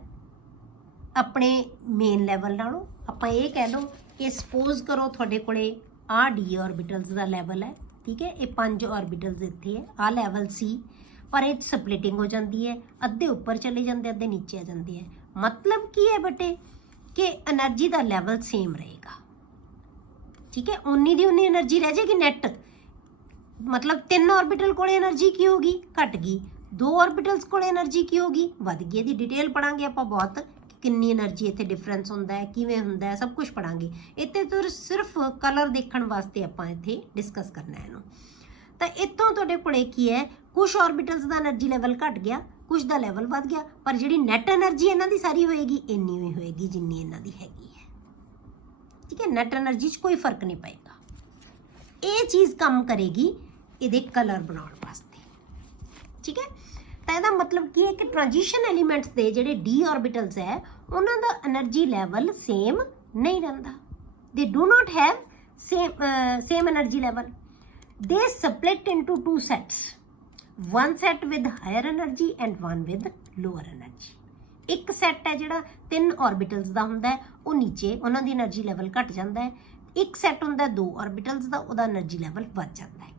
ਆਪਣੇ ਮੇਨ ਲੈਵਲ ਨਾਲੋਂ। ਆਪਾਂ ਇਹ ਕਹਿ ਲਓ ਕਿ ਸਪੋਜ਼ ਕਰੋ ਤੁਹਾਡੇ ਕੋਲੇ ਆ ਡੀ ਆਰਬਿਟਲਸ ਦਾ ਲੈਵਲ ਹੈ, ਠੀਕ ਹੈ, ਇਹ 5 ਆਰਬਿਟਲਸ ਇੱਥੇ ਹੈ, ਆ ਲੈਵਲ ਸੀ, ਪਰ ਇਹ ਸਪਲਿਟਿੰਗ ਹੋ ਜਾਂਦੀ ਹੈ, ਅੱਧੇ ਉੱਪਰ ਚਲੇ ਜਾਂਦੇ ਅੱਧੇ ਨੀਚੇ ਆ ਜਾਂਦੇ ਹੈ। मतलब ਕੀ ਹੈ ਬੇਟੇ ਕਿ એનર્ਜੀ ਦਾ ਲੈਵਲ ਸੇਮ ਰਹੇਗਾ, ਠੀਕ ਹੈ, ਉਨੀ ਦੀ ਉਨੀ એનર્ਜੀ ਰਹਿ ਜਾਏਗੀ ਨੈਟ। मतलब 3 ऑर्बिटल कोल एनर्जी की होगी घट गई, 2 ऑर्बिटल्स कोल एनर्जी की होगी वध गई। ਇਹਦੀ डिटेल पढ़ांगे ਆਪਾਂ बहुत किन्नी एनर्जी इत्थे डिफरेंस ਹੁੰਦਾ है किवें ਹੁੰਦਾ है सब कुछ पढ़ांगे। ਇੱਥੇ तो सिर्फ कलर देखण वास्ते ਆਪਾਂ ਇੱਥੇ डिस्कस करना है ਇਹਨੂੰ। ਤਾਂ ਇੱਥੋਂ ਤੁਹਾਡੇ ਕੋਲੇ ਕੀ ਹੈ ਕੁਝ ऑर्बिटल्स ਦਾ एनर्जी ਲੈਵਲ ਘਟ ਗਿਆ, ਕੁਝ ਦਾ ਲੈਵਲ ਵਧ ਗਿਆ, ਪਰ ਜਿਹੜੀ ਨੈਟ એનર્ਜੀ ਇਹਨਾਂ ਦੀ ਸਾਰੀ ਹੋਏਗੀ ਇੰਨੀ ਹੀ ਹੋਏਗੀ ਜਿੰਨੀ ਇਹਨਾਂ ਦੀ ਹੈਗੀ ਹੈ, ਠੀਕ ਹੈ। ਨੈਟ એનર્ਜੀ 'ਚ ਕੋਈ ਫਰਕ ਨਹੀਂ ਪਏਗਾ। ਇਹ ਚੀਜ਼ ਕੰਮ ਕਰੇਗੀ ਇਹਦੇ ਕਲਰ ਬਣਾਉਣ ਵਾਸਤੇ, ਠੀਕ ਹੈ। ਤਾਂ ਇਹਦਾ ਮਤਲਬ ਕੀ ਹੈ ਕਿ ਟ੍ਰਾਂਜੀਸ਼ਨ ਐਲੀਮੈਂਟਸ ਦੇ ਜਿਹੜੇ ਡੀ ਆਰਬਿਟਲਸ ਹੈ ਉਹਨਾਂ ਦਾ એનર્ਜੀ ਲੈਵਲ ਸੇਮ ਨਹੀਂ ਰਹਿੰਦਾ। They do not have same energy level. They split into 2 sets. One set with higher energy and one with lower energy. एक सैट है जिहड़ा 3 ऑर्बिटल्स का हुंदा है, वो नीचे उन्हां दी एनर्जी लैवल घट जाता है। एक सैट हुंदा 2 ऑर्बिटल्स का, उहदा एनर्जी लैवल वध जाता है।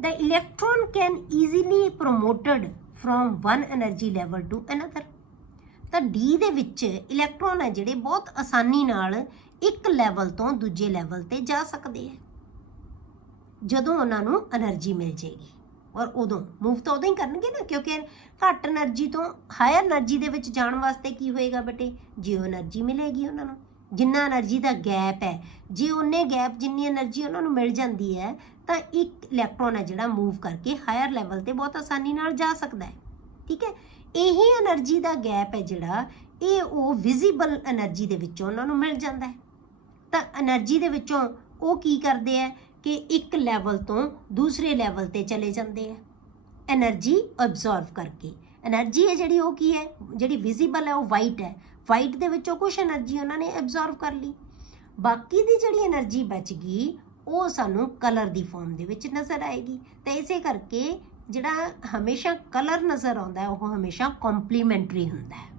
The electron can easily promoted from one energy level to another. तो डी दे विच इलैक्ट्रॉन है जिहड़े बहुत आसानी नाल एक लैवल तो दूजे लैवल ते जा सकते हैं जदों उन्हां नूं एनर्जी मिल जाएगी। और उदों मूव तो उदों ही करनगे ना, क्योंकि घट एनर्जी तो हायर एनर्जी दे विच जाण वास्ते की होएगा बेटे, जिओ एनर्जी मिलेगी उन्हां नूं। जिन्ना एनर्जी का गैप है, जे उन्ने गैप जिन्नी एनर्जी उन्हां नूं मिल जाती है तो एक इलैक्ट्रॉन है जिहड़ा मूव करके हायर लैवल ते बहुत आसानी नाल जा सकता है। ठीक है, यही एनर्जी का गैप है जिहड़ा ये वो विजिबल एनर्जी दे विचों उन्हां नूं मिल जाता है। तो एनर्जी दे विचों वो की करते हैं कि एक लैवल तो दूसरे लैवल ते चले जाते हैं एनर्जी अब्जॉर्व करके। एनर्जी है जिहड़ी वो की है, जिहड़ी विजिबल है वो वाइट है, वाइट दे विचों कुछ एनर्जी उन्होंने अब्जॉर्व कर ली, बाकी दी जिहड़ी एनर्जी बच गई वो सानू कलर दी फॉर्म दे विच नज़र आएगी। तो इसे करके जिहड़ा हमेशा कलर नज़र आउंदा है वो हमेशा कॉम्पलीमेंटरी हुंदा है,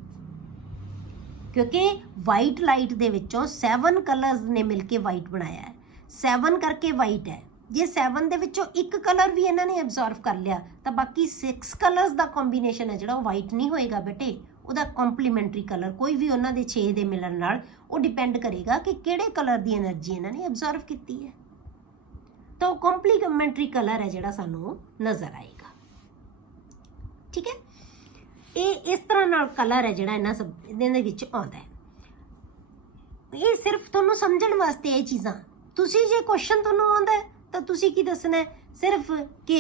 क्योंकि वाइट लाइट दे विचों 7 कलर्स ने मिलके वाइट बनाया है। 7 करके वाइट है, जे 7 दे विचों एक कलर भी इन्होंने अब्जॉर्व कर लिया तो बाकी 6 कलर्स का कॉम्बीनेशन है जिहड़ा वाइट नहीं होएगा बेटे, उहदा कॉम्पलीमेंटरी कलर कोई भी उन्हां दे 6 दे मिलन नाल वो डिपेंड करेगा कि किहड़े कलर की एनर्जी इन्होंने अब्जॉर्व की है। तो कॉम्पलीमेंटरी कलर है जिहड़ा सानू नज़र आएगा। ठीक है, ये इस तरह नाल कलर है जिहड़ा इन्हां सब इहदे विच आउंदा है। ये सिर्फ तुहानू समझण वास्ते ये चीज़ां, तुसी जे क्वेश्चन तुहानू आउंदा है तो तुसी की दसना है सिर्फ कि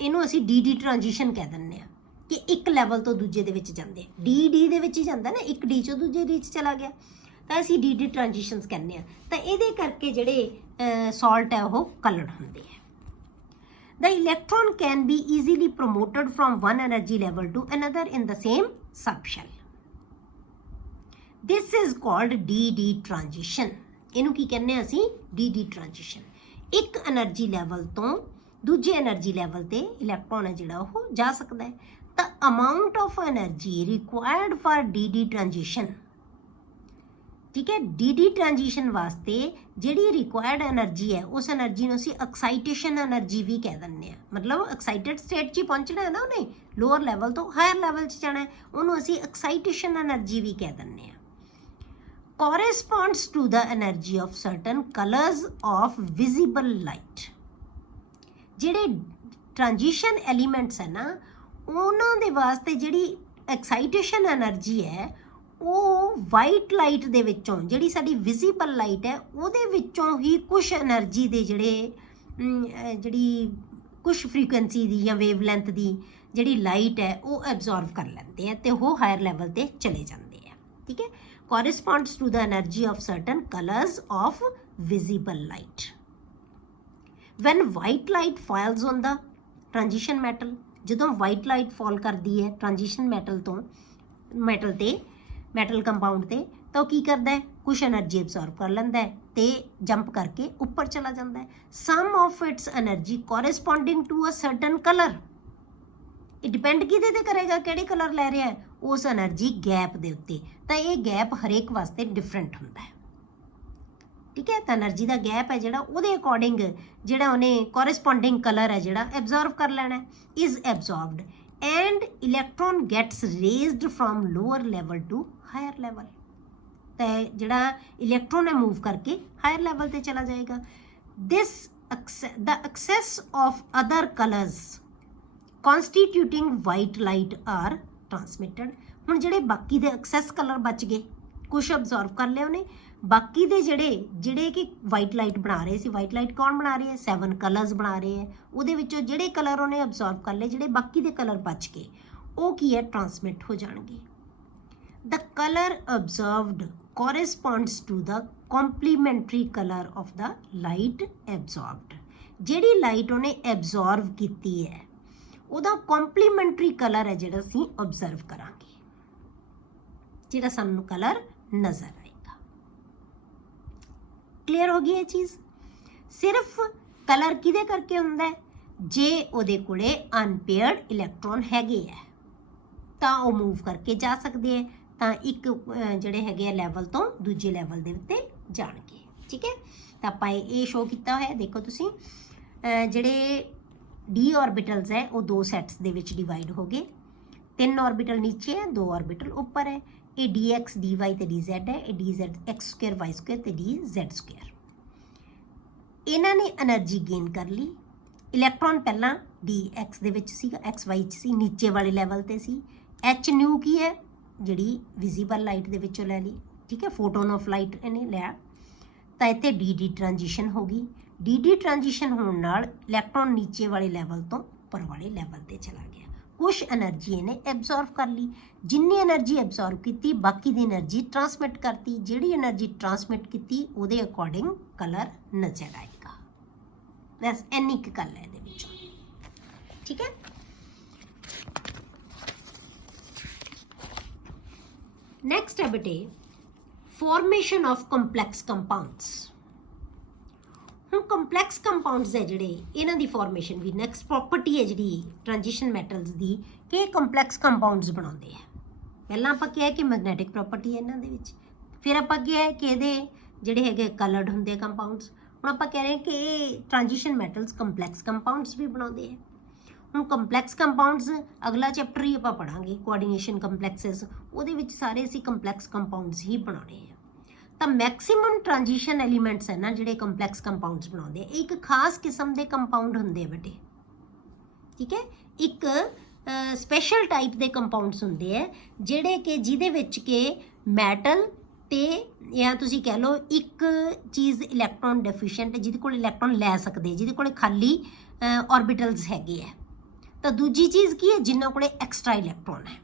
इहनू असीं डी ट्रांजिशन कह दिंदे आ कि एक लैवल तो दूजे दे विच जांदे, डी दे विच ही जांदा ना, एक डी चों दूजे डी च चला गया तो असीं डी ट्रांजिशनस कहने आ। तो इहदे करके जिहड़े सॉल्ट है वो कलर्ड हुंदे है। The electron can be easily promoted from one energy level to another in the same subshell. This is called DD transition. इनू की कहने असी DD transition। एक एनर्जी लैवल तो दूजे एनर्जी लैवल ते इलैक्ट्रॉन है जिहड़ा वो जा सकता है। The amount of energy required for DD transition, ठीक है, डी ट्रांजिशन वास्ते जिहड़ी रिक्वायर्ड एनर्जी है उस एनर्जी नूं असीं एक्साइटेशन एनर्जी भी कह दिंदे आ। मतलब एक्साइटेड स्टेट 'च पहुंचना है ना उन्हें, लोअर लैवल तो हायर लैवल 'च जाना है, उन्होंने असीं एक्साइटेशन एनर्जी भी कह दिंदे आ। Corresponds to the energy of certain colours of visible light. जिहड़े ट्रांजिशन एलीमेंट्स है ना उन्हां दे वास्ते जिहड़ी एक्साइटेशन एनर्जी है वो वाइट लाइट दे विचों जिहड़ी साडी विजिबल लाइट है उहदे विचों ही कुछ एनर्जी दे जिहड़ी कुछ फ्रीकुएंसी दी या वेवलैंथ दी जिहड़ी लाइट है वो एब्जॉर्व कर लैंदे हैं तो वो हायर लैवल ते चले जाते हैं। ठीक है, corresponds to the energy of certain colours of visible light. When white light falls on the transition metal, जदों वाइट लाइट फॉल करती है ट्रांजिशन मैटल तो मैटल कंपाउंड ते तो की करता है कुछ एनर्जी एब्जॉर्व कर लेंदा है ते जंप करके ऊपर चला जाता है। Some of its energy corresponding to a certain colour, ये डिपेंड किहदे ते करेगा किहड़े कलर लै रहा है, उस एनर्जी गैप दे उत्ते। तो ये गैप हरेक वास्ते डिफरेंट हुंदा है। ठीक है, तो एनर्जी का गैप है जिहड़ा उहदे अकॉर्डिंग जिहड़ा उन्हें कॉरेस्पॉन्डिंग कलर है जिहड़ा एब्जॉर्व कर लेना है, is absorbed and electron gets raised from lower level to higher level. तो जिहड़ा इलैक्ट्रॉन है मूव करके हायर लैवल ते चला जाएगा। This the excess of other colours constituting white light are transmitted. हुण जिहड़े बाकी दे एक्सेस कलर बच गए, कुछ अब्जॉर्व कर लिया उन्हें, बाकी दे जिहड़े कि वाइट लाइट बना रहे सी, वाइट लाइट कौन बना रहे हैं, 7 कलर्स बना रहे हैं, उहदे विचों जिहड़े कलर उन्हें अब्जॉर्व कर ले, जिहड़े बाकी दे कलर बच गए वो की है ट्रांसमिट हो जाएंगे। The colour observed corresponds to the complementary color of the light absorbed। जिहड़ी लाइट उन्हें एब्जॉर्व की है उहदा कॉम्पलीमेंटरी कलर है जिहड़ा असीं ऑब्जर्व करांगे, जिहड़ा सानूं कलर नज़र आएगा। क्लीयर हो गई ये चीज़। सिर्फ कलर किहदे करके हुंदा है, ਜੇ ਉਹਦੇ ਕੋਲੇ ਅਨਪੇਅਰਡ ਇਲੈਕਟ੍ਰੋਨ ਹੈਗੇ ਆ ਤਾਂ ਉਹ ਮੂਵ ਕਰਕੇ ਜਾ ਸਕਦੇ ਆ, ਤਾਂ ਇੱਕ ਜਿਹੜੇ ਹੈਗੇ ਆ ਲੈਵਲ ਤੋਂ ਦੂਜੇ ਲੈਵਲ ਦੇ ਉੱਤੇ ਜਾਣਗੇ। ਠੀਕ ਹੈ, ਤਾਂ ਆਪਾਂ ਇਹ ਸ਼ੋ ਕੀਤਾ ਹੋਇਆ, ਦੇਖੋ ਤੁਸੀਂ ਜਿਹੜੇ ਡੀ ਆਰਬਿਟਲਸ ਹੈ ਉਹ 2 ਸੈਟਸ ਦੇ ਵਿੱਚ ਡਿਵਾਈਡ ਹੋ ਗਏ। 3 ਆਰਬਿਟਲ ਨੀਚੇ ਹੈ, 2 ਆਰਬਿਟਲ ਉੱਪਰ ਹੈ। ਇਹ dx dy ਤੇ dz ਹੈ, ਇਹ dz x² y² ਤੇ dz²। ਇਹਨਾਂ ਨੇ એનર્ਜੀ ਗੇਨ ਕਰ ਲਈ। ਇਲੈਕਟ੍ਰੋਨ ਪਹਿਲਾਂ dx ਦੇ ਵਿੱਚ ਸੀਗਾ, xy 'ਚ ਸੀ, ਨੀਚੇ ਵਾਲੇ ਲੈਵਲ ਤੇ ਸੀ। h ਨਿਊ ਕੀ ਹੈ, ਜਿਹੜੀ ਵਿਜ਼ੀਬਲ ਲਾਈਟ ਦੇ ਵਿੱਚੋਂ ਲੈ ਲਈ। ਠੀਕ ਹੈ, ਫੋਟੋਨ ਆਫ ਲਾਈਟ ਇਹਨੇ ਲਿਆ, ਤਾਂ ਇੱਥੇ dd ਟ੍ਰਾਂਜੀਸ਼ਨ ਹੋ ਗਈ। dd ਟ੍ਰਾਂਜੀਸ਼ਨ ਹੋਣ ਨਾਲ ਇਲੈਕਟ੍ਰੋਨ ਨੀਚੇ ਵਾਲੇ ਲੈਵਲ ਤੋਂ ਉੱਪਰ ਵਾਲੇ ਲੈਵਲ ਤੇ ਚਲਾ ਗਿਆ। ਕੁਛ એનર્ਜੀ ਇਹਨੇ ਐਬਜ਼ੌਰਬ ਕਰ ਲਈ। ਜਿੰਨੀ એનર્ਜੀ ਐਬਜ਼ੌਰਬ ਕੀਤੀ, ਬਾਕੀ ਦੀ એનર્ਜੀ ਟ੍ਰਾਂਸਮਿਟ ਕਰਤੀ। ਜਿਹੜੀ એનર્ਜੀ ਟ੍ਰਾਂਸਮਿਟ ਕੀਤੀ ਉਹਦੇ ਅਕੋਰਡਿੰਗ ਕਲਰ ਨਜ਼ਰ ਆਏਗਾ। ਬਸ ਇੰਨੀ ਕੁ ਗੱਲ ਹੈ ਇਹਦੇ ਵਿੱਚੋਂ। ਠੀਕ ਹੈ, ਨੈਕਸਟ ਹੈ ਬੇਟੇ ਫਾਰਮੇਸ਼ਨ ਆਫ ਕੰਪਲੈਕਸ ਕੰਪਾਊਂਡਸ। ਹੁਣ ਕੰਪਲੈਕਸ ਕੰਪਾਊਂਡਸ ਹੈ ਜਿਹੜੇ, ਇਹਨਾਂ ਦੀ ਫਾਰਮੇਸ਼ਨ ਵੀ ਨੈਕਸਟ ਪ੍ਰੋਪਰਟੀ ਹੈ ਜਿਹੜੀ ਟ੍ਰਾਂਜੀਸ਼ਨ ਮੈਟਲਸ ਦੀ, ਕਿ ਕੰਪਲੈਕਸ ਕੰਪਾਊਂਡਸ ਬਣਾਉਂਦੇ ਆ। ਪਹਿਲਾਂ ਆਪਾਂ ਕਿਹਾ ਕਿ ਮੈਗਨੈਟਿਕ ਪ੍ਰੋਪਰਟੀ ਹੈ ਇਹਨਾਂ ਦੇ ਵਿੱਚ, ਫਿਰ ਆਪਾਂ ਕਿਹਾ ਕਿ ਇਹਦੇ ਜਿਹੜੇ ਹੈਗੇ ਕਲਰਡ ਹੁੰਦੇ ਕੰਪਾਊਂਡਸ। ਹੁਣ ਆਪਾਂ ਕਹਿ ਰਹੇ ਕਿ ਇਹ ਟ੍ਰਾਂਜੀਸ਼ਨ ਮੈਟਲਸ ਕੰਪਲੈਕਸ ਕੰਪਾਊਂਡਸ ਵੀ ਬਣਾਉਂਦੇ ਆ। ਹੁਣ ਕੰਪਲੈਕਸ ਕੰਪਾਊਂਡਸ ਅਗਲਾ ਚੈਪਟਰ ਹੀ ਆਪਾਂ ਪੜਾਂਗੇ, ਕੋਆਰਡੀਨੇਸ਼ਨ ਕੰਪਲੈਕਸਸ, ਉਹਦੇ ਵਿੱਚ ਸਾਰੇ ਅਸੀਂ ਕੰਪਲੈਕਸ ਕੰਪਾਊਂਡਸ ਹੀ ਬਣਾਉਣੇ ਆ। ਤਾਂ ਮੈਕਸਿਮਮ ਟ੍ਰਾਂਜੀਸ਼ਨ ਐਲੀਮੈਂਟਸ ਹੈ ਨਾ ਜਿਹੜੇ ਕੰਪਲੈਕਸ ਕੰਪਾਊਂਡਸ ਬਣਾਉਂਦੇ ਆ, ਇੱਕ ਖਾਸ ਕਿਸਮ ਦੇ ਕੰਪਾਊਂਡ ਹੁੰਦੇ ਆ ਬੇਟੇ। ਠੀਕ ਹੈ, ਇੱਕ ਸਪੈਸ਼ਲ ਟਾਈਪ ਦੇ ਕੰਪਾਊਂਡਸ ਹੁੰਦੇ ਆ ਜਿਹੜੇ ਕਿ ਜਿਹਦੇ ਵਿੱਚ ਕਿ ਮੈਟਲ ਤੇ ਜਾਂ ਤੁਸੀਂ ਕਹਿ ਲਓ ਇੱਕ ਚੀਜ਼ ਇਲੈਕਟ੍ਰੋਨ ਡੈਫੀਸ਼ੀਐਂਟ, ਜਿਹਦੇ ਕੋਲ ਇਲੈਕਟ੍ਰੋਨ ਲੈ ਸਕਦੇ, ਜਿਹਦੇ ਕੋਲ ਖਾਲੀ ਆਰਬਿਟਲਸ ਹੈਗੇ ਆ। ਤਾਂ ਦੂਜੀ ਚੀਜ਼ ਕੀ ਹੈ, ਜਿਨ੍ਹਾਂ ਕੋਲੇ ਐਕਸਟਰਾ ਇਲੈਕਟ੍ਰੋਨ ਹੈ,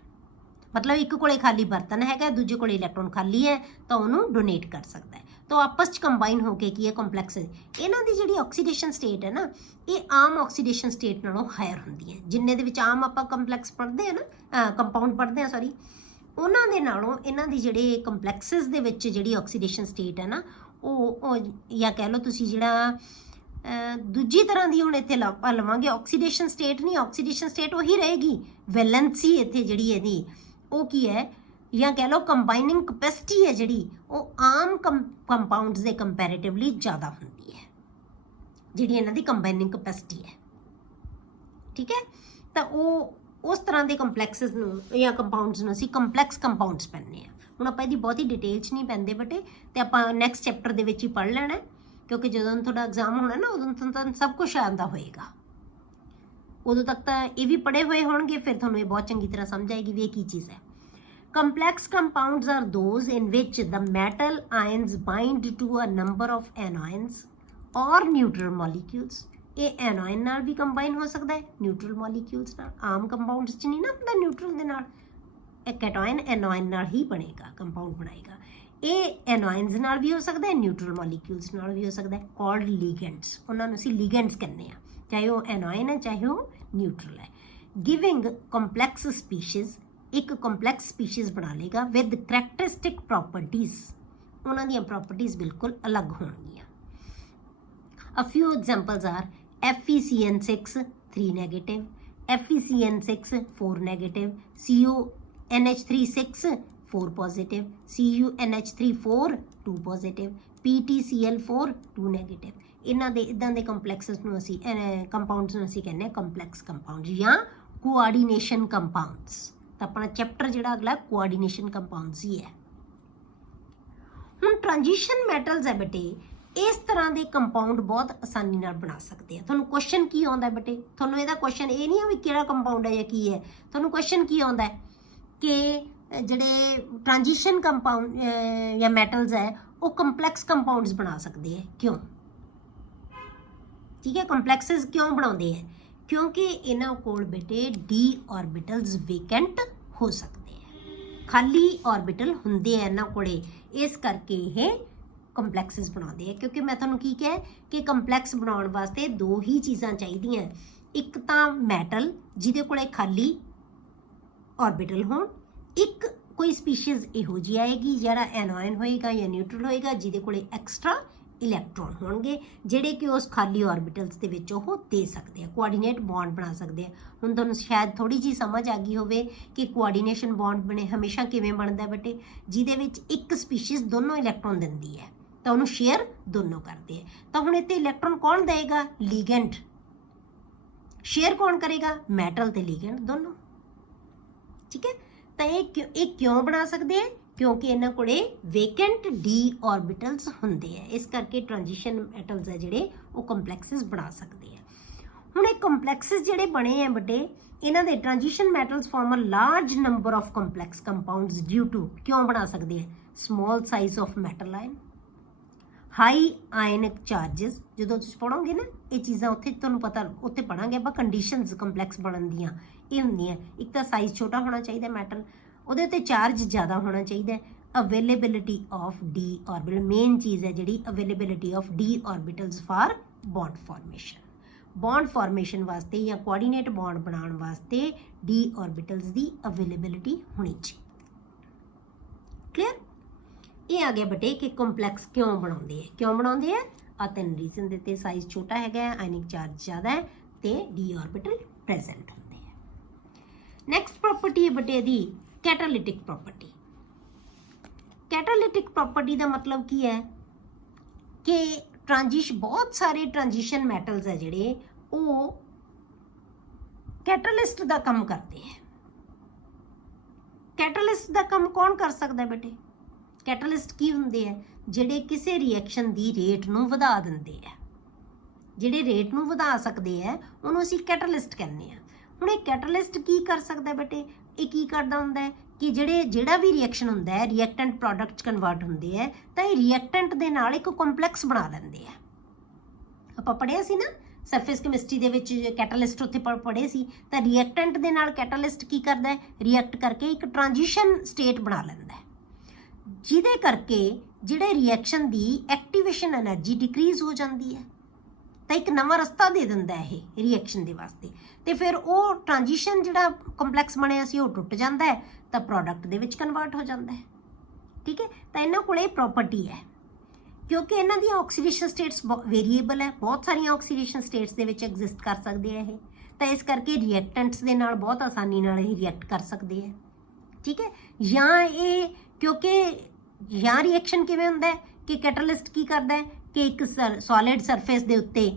ਮਤਲਬ ਇੱਕ ਕੋਲੇ ਖਾਲੀ ਬਰਤਨ ਹੈਗਾ, ਦੂਜੇ ਕੋਲੇ ਇਲੈਕਟ੍ਰੋਨ ਖਾਲੀ ਹੈ, ਤਾਂ ਉਹਨੂੰ ਡੋਨੇਟ ਕਰ ਸਕਦਾ ਹੈ। ਤਾਂ ਆਪਸ 'ਚ ਕੰਬਾਈਨ ਹੋ ਕੇ ਕੀ ਹੈ ਕੰਪਲੈਕਸ। ਇਹਨਾਂ ਦੀ ਜਿਹੜੀ ਆਕਸੀਡੇਸ਼ਨ ਸਟੇਟ ਹੈ ਨਾ, ਇਹ ਆਮ ਆਕਸੀਡੇਸ਼ਨ ਸਟੇਟ ਨਾਲੋਂ ਹਾਇਰ ਹੁੰਦੀ ਹੈ। ਜਿੰਨੇ ਦੇ ਵਿੱਚ ਆਮ ਆਪਾਂ ਕੰਪਲੈਕਸ ਪੜ੍ਹਦੇ ਆ ਨਾ, ਕੰਪਾਊਂਡ ਪੜ੍ਹਦੇ ਆ ਸੌਰੀ, ਉਹਨਾਂ ਦੇ ਨਾਲੋਂ ਇਹਨਾਂ ਦੀ ਜਿਹੜੇ ਕੰਪਲੈਕਸਿਸ ਦੇ ਵਿੱਚ ਜਿਹੜੀ ਆਕਸੀਡੇਸ਼ਨ ਸਟੇਟ ਹੈ ਨਾ, ਉਹ ਜਾਂ ਕਹਿ ਲਓ ਤੁਸੀਂ ਜਿਹੜਾ ਦੂਜੀ ਤਰ੍ਹਾਂ ਦੀ ਹੁਣ ਇੱਥੇ ਲਵਾਂਗੇ ਆਕਸੀਡੇਸ਼ਨ ਸਟੇਟ ਨਹੀਂ, ਆਕਸੀਡੇਸ਼ਨ ਸਟੇਟ ਉਹੀ ਰਹੇਗੀ। ਵੈਲੈਂਸੀ ਇੱਥੇ ਜਿਹੜੀ ਇਹਦੀ ਉਹ ਕੀ ਹੈ, ਜਾਂ ਕਹਿ ਲਓ ਕੰਬਾਈਨਿੰਗ ਕਪੈਸਿਟੀ ਹੈ ਜਿਹੜੀ, ਉਹ ਆਮ ਕੰਪਾਊਂਡਸ ਦੇ ਕੰਪੈਰੇਟਿਵਲੀ ਜ਼ਿਆਦਾ ਹੁੰਦੀ ਹੈ, ਜਿਹੜੀ ਇਹਨਾਂ ਦੀ ਕੰਬਾਈਨਿੰਗ ਕਪੈਸਿਟੀ ਹੈ। ਠੀਕ ਹੈ, ਤਾਂ ਉਹ ਉਸ ਤਰ੍ਹਾਂ ਦੇ ਕੰਪਲੈਕਸਿਸ ਨੂੰ ਜਾਂ ਕੰਪਾਊਂਡਸ ਨੂੰ ਅਸੀਂ ਕੰਪਲੈਕਸ ਕੰਪਾਊਂਡਸ ਪੈਂਦੇ ਆ। ਹੁਣ ਆਪਾਂ ਇਹਦੀ ਬਹੁਤੀ ਡਿਟੇਲ 'ਚ ਨਹੀਂ ਪੈਂਦੇ ਬੇਟੇ, ਤੇ ਆਪਾਂ ਨੈਕਸਟ ਚੈਪਟਰ ਦੇ ਵਿੱਚ ਹੀ ਪੜ੍ਹ ਲੈਣਾ, ਕਿਉਂਕਿ ਜਦੋਂ ਤੁਹਾਡਾ ਐਗਜ਼ਾਮ ਹੋਣਾ ਨਾ, ਉਦੋਂ ਤੁਹਾਨੂੰ ਸਭ ਕੁਝ ਆਉਂਦਾ ਹੋਏਗਾ। ਉਦੋਂ ਤੱਕ ਤਾਂ ਇਹ ਵੀ ਪੜ੍ਹੇ ਹੋਏ ਹੋਣਗੇ, ਫਿਰ ਤੁਹਾਨੂੰ ਇਹ ਬਹੁਤ ਚੰਗੀ ਤਰ੍ਹਾਂ ਸਮਝ ਆਏਗੀ ਵੀ ਇਹ ਕੀ ਚੀਜ਼ ਹੈ। Complex compounds are those in which the metal ions bind to a number of anions or neutral molecules. ਇਹ ਐਨਾਇਨ ਨਾਲ ਵੀ ਕੰਬਾਈਨ ਹੋ ਸਕਦਾ ਹੈ, ਨਿਊਟਰਲ ਮੋਲੀਕਿਊਲਸ ਨਾਲ। ਆਮ ਕੰਪਾਊਂਡਸ 'ਚ ਨਹੀਂ ਨਾ ਹੁੰਦਾ ਨਿਊਟਰਲ ਦੇ ਨਾਲ, ਇਹ ਕੈਟਾਇਨ ਐਨਾਇਨ ਨਾਲ ਹੀ ਬਣੇਗਾ, ਕੰਪਾਊਂਡ ਬਣਾਏਗਾ। ਇਹ ਐਨਾਇਨਸ ਨਾਲ ਵੀ ਹੋ ਸਕਦਾ ਹੈ, ਨਿਊਟਰਲ ਮੋਲੀਕਿਊਲਸ ਨਾਲ ਵੀ ਹੋ ਸਕਦਾ ਹੈ, ਕਾਲਡ ਲਿਗੈਂਡਸ। ਉਹਨਾਂ ਨੂੰ ਅਸੀਂ ਲਿਗੈਂਡਸ ਕਹਿੰਦੇ ਆ, ਚਾਹੇ ਉਹ ਐਨਾਇਨ ਹੈ ਚਾਹੇ ਉਹ ਨਿਊਟਰਲ ਹੈ। ਗਿਵਿੰਗ ਕੰਪਲੈਕਸ ਸਪੀਸ਼ੀਜ਼, ਇੱਕ ਕੰਪਲੈਕਸ ਸਪੀਸ਼ੀਜ਼ ਬਣਾ ਲੇਗਾ ਵਿਦ ਕਰੈਕਟਰਿਸਟਿਕ ਪ੍ਰੋਪਰਟੀਜ਼, ਉਹਨਾਂ ਦੀਆਂ ਪ੍ਰੋਪਰਟੀਜ਼ ਬਿਲਕੁਲ ਅਲੱਗ ਹੋਣਗੀਆਂ। A few examples are FeCN6 3 negative, FeCN6 4 negative, CuNH3 6 4 positive, CuNH3 4 2 positive, PtCl4 2 negative। ਇਹਨਾਂ ਦੇ ਇਦਾਂ ਦੇ ਕੰਪਲੈਕਸਸ ਨੂੰ ਅਸੀਂ ਕੰਪਾਊਂਡਸ ਨੂੰ ਅਸੀਂ ਕਹਿੰਦੇ ਹਾਂ ਕੰਪਲੈਕਸ ਕੰਪਾਊਂਡ ਜਾਂ ਕੋਆਰਡੀਨੇਸ਼ਨ ਕੰਪਾਊਂਡਸ। ਤਾਂ ਆਪਣਾ ਚੈਪਟਰ ਜਿਹੜਾ ਅਗਲਾ ਕੋਆਰਡੀਨੇਸ਼ਨ ਕੰਪਾਊਂਡਸ ਹੀ ਹੈ। ਹੁਣ ਟ੍ਰਾਂਜੀਸ਼ਨ ਮੈਟਲਸ ਹੈ ਬੇਟੇ, ਇਸ ਤਰ੍ਹਾਂ ਦੇ ਕੰਪਾਊਂਡ ਬਹੁਤ ਆਸਾਨੀ ਨਾਲ ਬਣਾ ਸਕਦੇ ਆ। ਤੁਹਾਨੂੰ ਕੁਐਸਚਨ ਕੀ ਆਉਂਦਾ ਬੇਟੇ, ਤੁਹਾਨੂੰ ਇਹਦਾ ਕੁਐਸਚਨ ਇਹ ਨਹੀਂ ਆ ਵੀ ਕਿਹੜਾ ਕੰਪਾਊਂਡ ਹੈ ਜਾਂ ਕੀ ਹੈ, ਤੁਹਾਨੂੰ ਕੁਐਸਚਨ ਕੀ ਆਉਂਦਾ ਹੈ ਕਿ ਜਿਹੜੇ ਟ੍ਰਾਂਜੀਸ਼ਨ ਕੰਪਾਊਂਡ ਜਾਂ ਮੈਟਲਸ ਹੈ ਉਹ ਕੰਪਲੈਕਸ ਕੰਪਾਊਂਡਸ ਬਣਾ ਸਕਦੇ ਆ, ਕਿਉਂ? ਠੀਕ ਹੈ, ਕੰਪਲੈਕਸਿਸ ਕਿਉਂ ਬਣਾਉਂਦੇ ਆ? ਕਿਉਂਕਿ ਇਹਨਾਂ ਕੋਲ ਬੇਟੇ ਡੀ ਆਰਬਿਟਲਸ ਵੇਕੈਂਟ ਹੋ ਸਕਦੇ ਆ, ਖਾਲੀ ਆਰਬਿਟਲ ਹੁੰਦੇ ਆ ਇਹਨਾਂ ਕੋਲੇ, ਇਸ ਕਰਕੇ ਇਹ ਕੰਪਲੈਕਸਿਸ ਬਣਾਉਂਦੇ ਆ। ਕਿਉਂਕਿ ਮੈਂ ਤੁਹਾਨੂੰ ਕੀ ਕਿਹਾ ਕਿ ਕੰਪਲੈਕਸ ਬਣਾਉਣ ਵਾਸਤੇ ਦੋ ਹੀ ਚੀਜ਼ਾਂ ਚਾਹੀਦੀਆਂ, ਇੱਕ ਤਾਂ ਮੈਟਲ ਜਿਹਦੇ ਕੋਲੇ ਖਾਲੀ ਆਰਬਿਟਲ ਹੋਣ, ਇੱਕ ਕੋਈ ਸਪੀਸ਼ੀਜ਼ ਇਹੋ ਜਿਹੀ ਆਏਗੀ ਜਿਹੜਾ ਐਨਾਇਨ ਹੋਏਗਾ ਜਾਂ ਨਿਊਟਰਲ ਹੋਏਗਾ ਜਿਹਦੇ ਕੋਲੇ ਐਕਸਟਰਾ ਇਲੈਕਟ੍ਰੋਨ ਹੋਣਗੇ ਜਿਹੜੇ ਕਿ ਉਸ ਖਾਲੀ ਆਰਬਿਟਲਸ ਦੇ ਵਿੱਚ ਉਹ ਦੇ ਸਕਦੇ ਆ, ਕੋਆਰਡੀਨੇਟ ਬੌਂਡ ਬਣਾ ਸਕਦੇ ਆ। ਹੁਣ ਤੁਹਾਨੂੰ ਸ਼ਾਇਦ ਥੋੜੀ ਜੀ ਸਮਝ ਆ ਗਈ ਹੋਵੇ ਕਿ ਕੋਆਰਡੀਨੇਸ਼ਨ ਬੌਂਡ ਬਣੇ ਹਮੇਸ਼ਾ ਕਿਵੇਂ ਬਣਦਾ ਬੇਟੇ, ਜਿਹਦੇ ਵਿੱਚ ਇੱਕ ਸਪੀਸ਼ੀਜ਼ ਦੋਨੋਂ ਇਲੈਕਟ੍ਰੋਨ ਦਿੰਦੀ ਹੈ ਤਾਂ ਉਹਨੂੰ ਸ਼ੇਅਰ ਦੋਨੋਂ ਕਰਦੇ ਆ। ਤਾਂ ਹੁਣ ਇੱਥੇ ਇਲੈਕਟ੍ਰੋਨ ਕੌਣ ਦੇਗਾ? ਲਿਗੈਂਡ। ਸ਼ੇਅਰ ਕੌਣ ਕਰੇਗਾ? ਮੈਟਲ ਤੇ ਲਿਗੈਂਡ ਦੋਨੋਂ। ਠੀਕ ਹੈ, ਤਾਂ ਇਹ ਕਿਉਂ ਬਣਾ ਸਕਦੇ ਆ? ਕਿਉਂਕਿ ਇਹਨਾਂ ਕੋਲੇ ਵੇਕੈਂਟ ਡੀ ਆਰਬਿਟਲਸ ਹੁੰਦੇ ਆ, ਇਸ ਕਰਕੇ ਟ੍ਰਾਂਜੀਸ਼ਨ ਮੈਟਲਸ ਆ ਜਿਹੜੇ ਉਹ ਕੰਪਲੈਕਸਿਸ ਬਣਾ ਸਕਦੇ ਆ। ਹੁਣ ਇਹ ਕੰਪਲੈਕਸਿਸ ਜਿਹੜੇ ਬਣੇ ਆ ਬੇਟੇ, ਇਹਨਾਂ ਦੇ transition metals form a large number of complex compounds due to, ਕਿਉਂ ਬਣਾ ਸਕਦੇ ਆ? Small size of metal ion, high ionic charges. ਜਦੋਂ ਤੁਸੀਂ ਪੜੋਗੇ ਨਾ ਇਹ ਚੀਜ਼ਾਂ ਉੱਥੇ ਤੁਹਾਨੂੰ ਪਤਾ, ਉੱਥੇ ਪੜਾਂਗੇ ਆਪਾਂ ਕੰਡੀਸ਼ਨਸ ਕੰਪਲੈਕਸ ਬਣਨ ਦੀਆਂ ਇਹ ਹੁੰਦੀਆਂ। ਇੱਕ ਤਾਂ ਸਾਈਜ਼ ਛੋਟਾ ਹੋਣਾ ਚਾਹੀਦਾ ਮੈਟਲ, ਉਹਦੇ ਉੱਤੇ ਚਾਰਜ ਜ਼ਿਆਦਾ ਹੋਣਾ ਚਾਹੀਦਾ ਹੈ। Availability of D orbital, main ਚੀਜ਼ ਹੈ ਜਿਹੜੀ availability of D orbitals for bond formation. Bond formation ਵਾਸਤੇ ਜਾਂ ਕੋਆਰਡੀਨੇਟ ਬੌਂਡ ਬਣਾਉਣ ਵਾਸਤੇ ਡੀ ਆਰਬਿਟਲਸ ਦੀ ਅਵੇਲੇਬਿਲਿਟੀ ਹੋਣੀ ਚਾਹੀਦੀ। ਕਲੀਅਰ? ਇਹ ਆ ਗਿਆ ਬੇਟੇ ਕਿ ਕੰਪਲੈਕਸ ਕਿਉਂ ਬਣਾਉਂਦੇ ਆ। ਕਿਉਂ ਬਣਾਉਂਦੇ ਆ? ਆ ਤਿੰਨ ਰੀਜ਼ਨ ਦਿੱਤੇ, ਸਾਈਜ਼ ਛੋਟਾ ਹੈਗਾ, ਆਇਨਿਕ ਚਾਰਜ ਜ਼ਿਆਦਾ ਹੈ ਤੇ ਡੀ ਆਰਬਿਟਲ ਪ੍ਰੈਜ਼ੈਂਟ ਹੁੰਦੇ ਆ। ਨੈਕਸਟ ਪ੍ਰੋਪਰਟੀ ਹੈ ਬੇਟੇ ਇਹਦੀ ਕੈਟਾਲਿਟਿਕ ਪ੍ਰੋਪਰਟੀ। ਕੈਟਾਲਿਟਿਕ ਪ੍ਰੋਪਰਟੀ ਦਾ ਮਤਲਬ ਕੀ ਹੈ ਕਿ ਬਹੁਤ ਸਾਰੇ ਟ੍ਰਾਂਜੀਸ਼ਨ ਮੈਟਲਸ ਹੈ ਜਿਹੜੇ ਉਹ ਕੈਟਾਲਿਸਟ ਦਾ ਕੰਮ ਕਰਦੇ ਹੈ। ਕੈਟਾਲਿਸਟ ਦਾ ਕੰਮ ਕੌਣ ਕਰ ਸਕਦਾ ਬੇਟੇ? ਕੈਟਾਲਿਸਟ ਕੀ ਹੁੰਦੇ ਆ? ਜਿਹੜੇ ਕਿਸੇ ਰਿਐਕਸ਼ਨ ਦੀ ਰੇਟ ਨੂੰ ਵਧਾ ਦਿੰਦੇ ਆ। ਜਿਹੜੇ ਰੇਟ ਨੂੰ ਵਧਾ ਸਕਦੇ ਆ ਉਹਨੂੰ ਅਸੀਂ ਕੈਟਾਲਿਸਟ ਕਹਿੰਦੇ ਆ। ਹੁਣ ਇਹ ਕੈਟਾਲਿਸਟ ਕੀ ਕਰ ਸਕਦਾ ਬੇਟੇ? ਇਹ ਕੀ ਕਰਦਾ ਹੁੰਦਾ ਹੈ ਕਿ ਜਿਹੜਾ ਵੀ ਰਿਐਕਸ਼ਨ ਹੁੰਦਾ ਹੈ ਰਿਐਕਟੈਂਟ ਪ੍ਰੋਡਕਟ 'ਚ ਕਨਵਰਟ ਹੁੰਦੇ ਹੈ ਤਾਂ ਇਹ ਰਿਐਕਟੈਂਟ ਦੇ ਨਾਲ ਇੱਕ ਕੰਪਲੈਕਸ ਬਣਾ ਲੈਂਦੇ ਆ। ਆਪਾਂ ਪੜ੍ਹਿਆ ਸੀ ਨਾ ਸਰਫੇਸ ਕੈਮਿਸਟਰੀ ਦੇ ਵਿੱਚ ਕੈਟਾਲਿਸਟ ਉੱਥੇ ਪੜ੍ਹੇ ਸੀ। ਤਾਂ ਰਿਐਕਟੈਂਟ ਦੇ ਨਾਲ ਕੈਟਾਲਿਸਟ ਕੀ ਕਰਦਾ ਹੈ? ਰਿਐਕਟ ਕਰਕੇ ਇੱਕ ਟ੍ਰਾਂਜੀਸ਼ਨ ਸਟੇਟ ਬਣਾ ਲੈਂਦਾ ਹੈ, ਜਿਹਦੇ ਕਰਕੇ ਜਿਹੜੇ ਰਿਐਕਸ਼ਨ ਦੀ ਐਕਟੀਵੇਸ਼ਨ એનર્ਜੀ ਡਿਕਰੀਜ਼ ਹੋ ਜਾਂਦੀ ਹੈ। ਤਾਂ ਇੱਕ ਨਵਾਂ ਰਸਤਾ ਦੇ ਦਿੰਦਾ ਇਹ ਰਿਐਕਸ਼ਨ ਦੇ ਵਾਸਤੇ, ਤੇ ਫਿਰ ਉਹ ਟ੍ਰਾਂਜੀਸ਼ਨ ਜਿਹੜਾ ਕੰਪਲੈਕਸ ਬਣਿਆ ਸੀ ਉਹ ਟੁੱਟ ਜਾਂਦਾ ਹੈ ਤਾਂ ਪ੍ਰੋਡਕਟ ਦੇ ਵਿੱਚ ਕਨਵਰਟ ਹੋ ਜਾਂਦਾ ਹੈ। ਠੀਕ ਹੈ, ਤਾਂ ਇਹਨਾਂ ਕੋਲ ਇਹ ਪ੍ਰੋਪਰਟੀ ਹੈ ਕਿਉਂਕਿ ਇਹਨਾਂ ਦੀਆਂ ਆਕਸੀਡੇਸ਼ਨ ਸਟੇਟਸ ਵੇਰੀਏਬਲ ਹੈ, ਬਹੁਤ ਸਾਰੀਆਂ ਆਕਸੀਡੇਸ਼ਨ ਸਟੇਟਸ ਦੇ ਵਿੱਚ ਐਗਜ਼ਿਸਟ ਕਰ ਸਕਦੇ ਆ ਇਹ, ਤਾਂ ਇਸ ਕਰਕੇ ਰਿਐਕਟੈਂਟਸ ਦੇ ਨਾਲ ਬਹੁਤ ਆਸਾਨੀ ਨਾਲ ਇਹ ਰਿਐਕਟ ਕਰ ਸਕਦੇ ਆ। ਠੀਕ ਹੈ, ਜਾਂ ਇਹ ਕਿਉਂਕਿ ਜਾਂ ਰਿਐਕਸ਼ਨ ਕਿਵੇਂ ਹੁੰਦਾ ਹੈ ਕਿ ਕੈਟਾਲਿਸਟ ਕੀ ਕਰਦਾ ਹੈ ਕਿ ਇੱਕ ਸੋਲਿਡ ਸਰਫੇਸ ਦੇ ਉੱਤੇ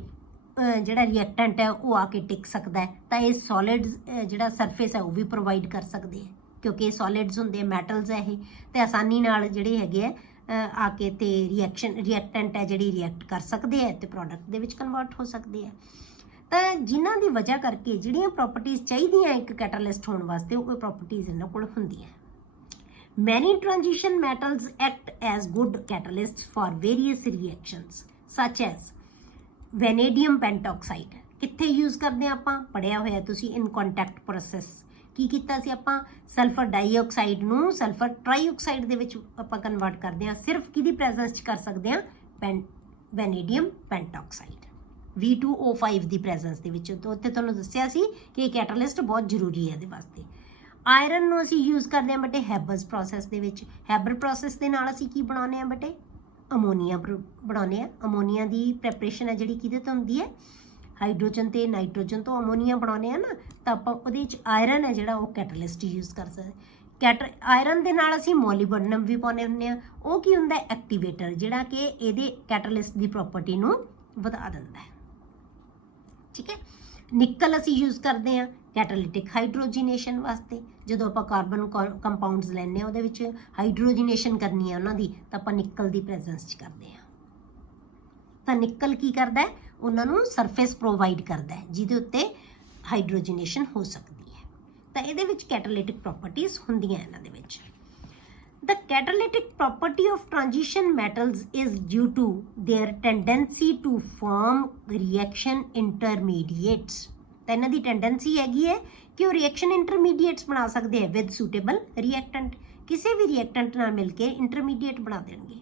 ਜਿਹੜਾ ਰਿਐਕਟੈਂਟ ਹੈ ਉਹ ਆ ਕੇ ਟਿਕ ਸਕਦਾ ਹੈ, ਤਾਂ ਇਹ ਸੋਲਿਡ ਜਿਹੜਾ ਸਰਫੇਸ ਹੈ ਉਹ ਵੀ ਪ੍ਰੋਵਾਈਡ ਕਰ ਸਕਦੇ ਹੈ ਕਿਉਂਕਿ ਇਹ ਸੋਲਿਡਸ ਹੁੰਦੇ, ਮੈਟਲਸ ਹੈ ਇਹ, ਤੇ ਆਸਾਨੀ ਨਾਲ ਜਿਹੜੇ ਹੈਗੇ ਆ ਆ ਕੇ ਤੇ ਰਿਐਕਟੈਂਟ ਹੈ ਜਿਹੜੀ ਰਿਐਕਟ ਕਰ ਸਕਦੇ ਆ ਤੇ ਪ੍ਰੋਡਕਟ ਦੇ ਵਿੱਚ ਕਨਵਰਟ ਹੋ ਸਕਦੇ ਆ। ਤਾਂ ਜਿਨ੍ਹਾਂ ਦੀ ਵਜ੍ਹਾ ਕਰਕੇ ਜਿਹੜੀਆਂ ਪ੍ਰੋਪਰਟੀਜ਼ ਚਾਹੀਦੀਆਂ ਇੱਕ ਕੈਟਾਲਿਸਟ ਹੋਣ ਵਾਸਤੇ ਉਹ ਪ੍ਰੋਪਰਟੀਜ਼ ਇਹਨਾਂ ਕੋਲ ਹੁੰਦੀਆਂ। Many transition metals act as good catalysts for various reactions such as vanadium pentoxide। ਕਿੱਥੇ ਯੂਜ਼ ਕਰਦੇ ਆ ਆਪਾਂ? ਪੜਿਆ ਹੋਇਆ ਤੁਸੀਂ ਇਨ ਕੰਟੈਕਟ ਪ੍ਰੋਸੈਸ। ਕੀ ਕੀਤਾ ਸੀ ਆਪਾਂ? ਸਲਫਰ ਡਾਈਆਕਸਾਈਡ ਨੂੰ ਸਲਫਰ ਟ੍ਰਾਈਆਕਸਾਈਡ ਦੇ ਵਿੱਚ ਆਪਾਂ ਕਨਵਰਟ ਕਰਦੇ ਆ। ਸਿਰਫ ਕਿਹਦੀ ਪ੍ਰੈਜ਼ੈਂਸ 'ਚ ਕਰ ਸਕਦੇ ਆ? ਵੈਨੇਡੀਅਮ ਪੈਂਟਾਕਸਾਈਡ V2O5 ਦੀ ਪ੍ਰੈਜ਼ੈਂਸ ਦੇ ਵਿੱਚ। ਉੱਥੇ ਤੁਹਾਨੂੰ ਦੱਸਿਆ ਸੀ ਕਿ ਇਹ ਕੈਟਾਲਿਸਟ ਬਹੁਤ ਜ਼ਰੂਰੀ ਹੈ ਇਹਦੇ ਵਾਸਤੇ। ਆਇਰਨ ਨੂੰ ਅਸੀਂ ਯੂਜ਼ ਕਰਦੇ ਹਾਂ ਬੇਟੇ ਹੈਬਰਸ ਪ੍ਰੋਸੈਸ ਦੇ ਵਿੱਚ। ਹੈਬਰ ਪ੍ਰੋਸੈਸ ਦੇ ਨਾਲ ਅਸੀਂ ਕੀ ਬਣਾਉਂਦੇ ਹਾਂ ਬੇਟੇ? ਅਮੋਨੀਆ ਬਣਾਉਂਦੇ ਹਾਂ। ਅਮੋਨੀਆ ਦੀ ਪ੍ਰੈਪਰੇਸ਼ਨ ਹੈ ਜਿਹੜੀ ਕਿਹਦੇ ਤੋਂ ਹੁੰਦੀ ਹੈ? ਹਾਈਡਰੋਜਨ ਤੇ ਨਾਈਟ੍ਰੋਜਨ ਤੋਂ ਅਮੋਨੀਆ ਬਣਾਉਂਦੇ ਆ ਨਾ, ਤਾਂ ਆਪਾਂ ਉਹਦੇ ਵਿੱਚ ਆਇਰਨ ਹੈ ਜਿਹੜਾ ਉਹ ਕੈਟਾਲਿਸਟ ਯੂਜ਼ ਕਰ ਸਕਦੇ। ਆਇਰਨ ਦੇ ਨਾਲ ਅਸੀਂ ਮੋਲੀਬਡਨਮ ਵੀ ਪਾਉਂਦੇ ਹੁੰਦੇ ਹਾਂ। ਉਹ ਕੀ ਹੁੰਦਾ? ਐਕਟੀਵੇਟਰ, ਜਿਹੜਾ ਕਿ ਇਹਦੇ ਕੈਟਾਲਿਸਟ ਦੀ ਪ੍ਰੋਪਰਟੀ ਨੂੰ ਵਧਾ ਦਿੰਦਾ ਹੈ। ਠੀਕ ਹੈ, ਨਿਕਲ ਅਸੀਂ ਯੂਜ਼ ਕਰਦੇ ਹਾਂ ਕੈਟਾਲਿਟਿਕ ਹਾਈਡਰੋਜੀਨੇਸ਼ਨ ਵਾਸਤੇ। ਜਦੋਂ ਆਪਾਂ ਕਾਰਬਨ ਕੰਪਾਊਂਡਸ ਲੈਂਦੇ ਹਾਂ ਉਹਦੇ ਵਿੱਚ ਹਾਈਡਰੋਜੀਨੇਸ਼ਨ ਕਰਨੀ ਹੈ ਉਹਨਾਂ ਦੀ, ਤਾਂ ਆਪਾਂ ਨਿਕਲ ਦੀ ਪ੍ਰੈਜ਼ੈਂਸ 'ਚ ਕਰਦੇ ਹਾਂ। ਤਾਂ ਨਿਕਲ ਕੀ ਕਰਦਾ ਹੈ? ਉਹਨਾਂ ਨੂੰ ਸਰਫੇਸ ਪ੍ਰੋਵਾਈਡ ਕਰਦਾ ਹੈ ਜਿਹਦੇ ਉੱਤੇ ਹਾਈਡਰੋਜੀਨੇਸ਼ਨ ਹੋ ਸਕਦੀ ਹੈ। ਤਾਂ ਇਹਦੇ ਵਿੱਚ ਕੈਟਾਲਿਟਿਕ ਪ੍ਰੋਪਰਟੀਜ਼ ਹੁੰਦੀਆਂ ਇਹਨਾਂ ਦੇ ਵਿੱਚ। The catalytic property of transition metals is due to their tendency to form reaction intermediates। ਤਾਂ ਇਹਨਾਂ ਦੀ ਟੈਂਡੈਂਸੀ ਹੈਗੀ ਹੈ ਕਿ ਉਹ ਰਿਐਕਸ਼ਨ ਇੰਟਰਮੀਡੀਏਟਸ ਬਣਾ ਸਕਦੇ ਆ ਵਿਦ ਸੂਟੇਬਲ ਰਿਐਕਟੈਂਟ। ਕਿਸੇ ਵੀ ਰਿਐਕਟੈਂਟ ਨਾਲ ਮਿਲ ਕੇ ਇੰਟਰਮੀਡੀਏਟ ਬਣਾ ਦੇਣਗੇ।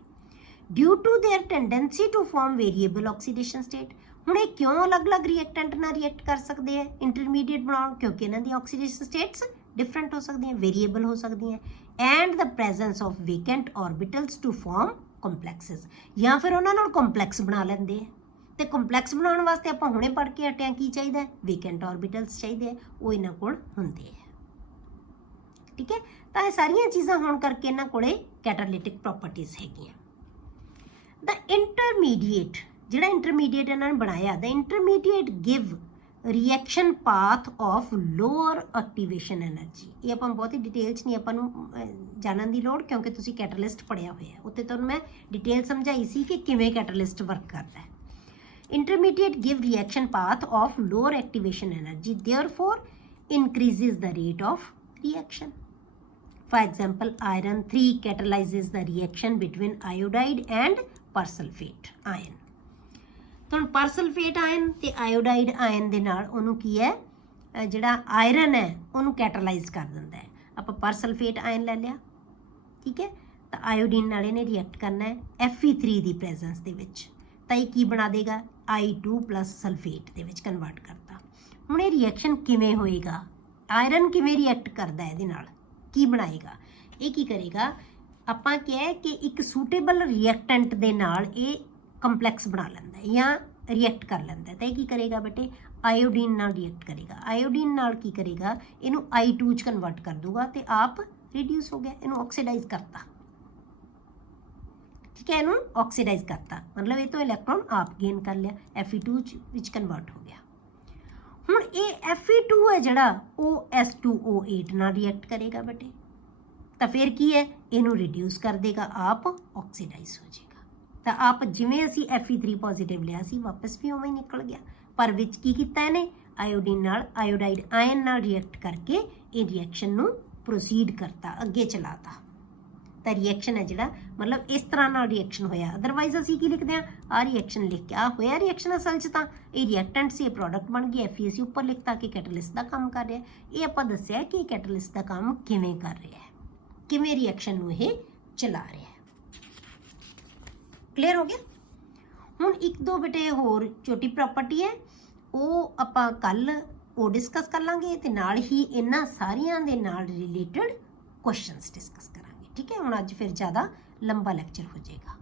Due to their tendency to form variable oxidation state. ਹੁਣ ਇਹ ਕਿਉਂ ਅਲੱਗ-ਅਲੱਗ ਰਿਐਕਟੈਂਟ ਨਾਲ ਰਿਐਕਟ ਕਰ ਸਕਦੇ ਆ ਇੰਟਰਮੀਡੀਏਟ ਬਣਾਉਣ? ਕਿਉਂਕਿ ਇਹਨਾਂ ਦੀ ਆਕਸੀਡੇਸ਼ਨ ਸਟੇਟਸ ਡਿਫਰੈਂਟ ਹੋ ਸਕਦੀਆਂ, ਵੇਰੀਏਬਲ ਹੋ ਸਕਦੀਆਂ, and the presence of vacant orbitals to form complexes, ਜਾਂ ਫਿਰ ਉਹਨਾਂ ਨਾਲ ਕੰਪਲੈਕਸ ਬਣਾ ਲੈਂਦੇ ਆ। ਤੇ ਕੰਪਲੈਕਸ ਬਣਾਉਣ ਵਾਸਤੇ ਆਪਾਂ ਹੁਣੇ ਪੜ੍ਹ ਕੇ ਹਟਿਆ ਕੀ ਚਾਹੀਦਾ, ਵੇਕੈਂਟ ਆਰਬਿਟਲਸ ਚਾਹੀਦੇ ਆ, ਉਹ ਇਹਨਾਂ ਕੋਲ ਹੁੰਦੇ ਆ। ਠੀਕ ਹੈ, ਤਾਂ ਇਹ ਸਾਰੀਆਂ ਚੀਜ਼ਾਂ ਹੋਣ ਕਰਕੇ ਇਹਨਾਂ ਕੋਲੇ ਕੈਟਾਲਿਟਿਕ ਪ੍ਰੋਪਰਟੀਜ਼ ਹੈਗੀਆਂ। ਦ ਇੰਟਰਮੀਡੀਏਟ, ਜਿਹੜਾ ਇੰਟਰਮੀਡੀਏਟ ਇਹਨਾਂ ਨੇ ਬਣਾਇਆ, the intermediate give reaction path of lower activation energy. ਇਹ ਆਪਾਂ ਬਹੁਤੀ ਡਿਟੇਲ 'ਚ ਨਹੀਂ ਆਪਾਂ ਨੂੰ ਜਾਣਨ ਦੀ ਲੋੜ, ਕਿਉਂਕਿ ਤੁਸੀਂ ਕੈਟਾਲਿਸਟ ਪੜ੍ਹਿਆ ਹੋਇਆ, ਉੱਤੇ ਤੁਹਾਨੂੰ ਮੈਂ ਡਿਟੇਲ ਸਮਝਾਈ ਸੀ ਕਿ ਕਿਵੇਂ ਕੈਟਾਲਿਸਟ ਵਰਕ ਕਰਦਾ ਹੈ। Intermediate give reaction path of lower activation energy, therefore increases the rate of reaction. For example, iron 3 catalyzes the reaction between iodide and persulfate ion. तो परसल्फेट आयन ते आयोडाइड आयन दे नाल ओनू की है जिहड़ा आयरन है ओनू कैटलाइज कर दिंदा है। आपां परसल्फेट आयन ले लिया, ठीक है, तो आयोडीन नाल इहने रिएक्ट करना है Fe3 दी प्रेजेंस दे विच, ਤਾਂ ਇਹ ਕੀ ਬਣਾ ਦੇਗਾ, I2 ਪਲੱਸ ਸਲਫੇਟ ਦੇ ਵਿੱਚ ਕਨਵਰਟ ਕਰਤਾ। ਹੁਣ ਇਹ ਰਿਐਕਸ਼ਨ ਕਿਵੇਂ ਹੋਏਗਾ, ਆਇਰਨ ਕਿਵੇਂ ਰਿਐਕਟ ਕਰਦਾ ਇਹਦੇ ਨਾਲ, ਕੀ ਬਣਾਏਗਾ, ਇਹ ਕੀ ਕਰੇਗਾ, ਆਪਾਂ ਕਿਹਾ ਕਿ ਇੱਕ ਸੂਟੇਬਲ ਰਿਐਕਟੈਂਟ ਦੇ ਨਾਲ ਇਹ ਕੰਪਲੈਕਸ ਬਣਾ ਲੈਂਦਾ ਹੈ ਜਾਂ ਰਿਐਕਟ ਕਰ ਲੈਂਦਾ। ਤਾਂ ਇਹ ਕੀ ਕਰੇਗਾ ਬੇਟੇ, ਆਇਓਡੀਨ ਨਾਲ ਰਿਐਕਟ ਕਰੇਗਾ। ਆਇਓਡੀਨ ਨਾਲ ਕੀ ਕਰੇਗਾ, ਇਹਨੂੰ I2 ਚ ਕਨਵਰਟ ਕਰ ਦੂਗਾ ਤੇ ਆਪ ਰਿਡਿਊਸ ਹੋ ਗਿਆ, ਇਹਨੂੰ ਆਕਸੀਡਾਈਜ਼ ਕਰਤਾ। ठीक है, इनू ऑक्सीडाइज करता, मतलब ये तो इलैक्ट्रॉन आप गेन कर लिया, Fe2 विच कन्वर्ट हो गया। हुण ये Fe2 है जिहड़ा वो S2O8 नाल रिएक्ट करेगा बेटे, तो फिर की है, इनू रिड्यूस कर देगा, आप ऑक्सीडाइज हो जाएगा। तो आप जिवें असी Fe3 पॉजिटिव लिया सी वापस भी उवें ही निकल गया, पर विच की कीता इहने आयोडीन नाल आयोडाइड आयन नाल रिएक्ट करके ये रिएक्शन नू प्रोसीड करता, अगे चलाता। तो रिएक्शन है जिहड़ा मतलब इस तरह नाल रिएक्शन होया, अदरवाइज असी की लिखते हैं आ रिएक्शन लिख के आ होया रिएक्शन, असल च तां ये रिएक्टेंट से प्रोडक्ट बन गया, Fe असी उपर लिखता कि कैटलिस्ट का काम कर रहा है। ये आपां दस्सिया कि कैटलिस्ट का काम किवें कर रहा है, किवें रिएक्शन नूं ये चला रहा है। क्लीयर हो गया। हुण एक दो बेटे होर छोटी प्रॉपर्टी है, वो आपां कल वो डिस्कस कर लांगे ते नाल ही इन्हां सारियां दे नाल रिलेटेड क्वेश्चनस डिस्कस करांगे। ठीक है, हुण अज फिर ज़्यादा लंबा लैक्चर हो जाएगा।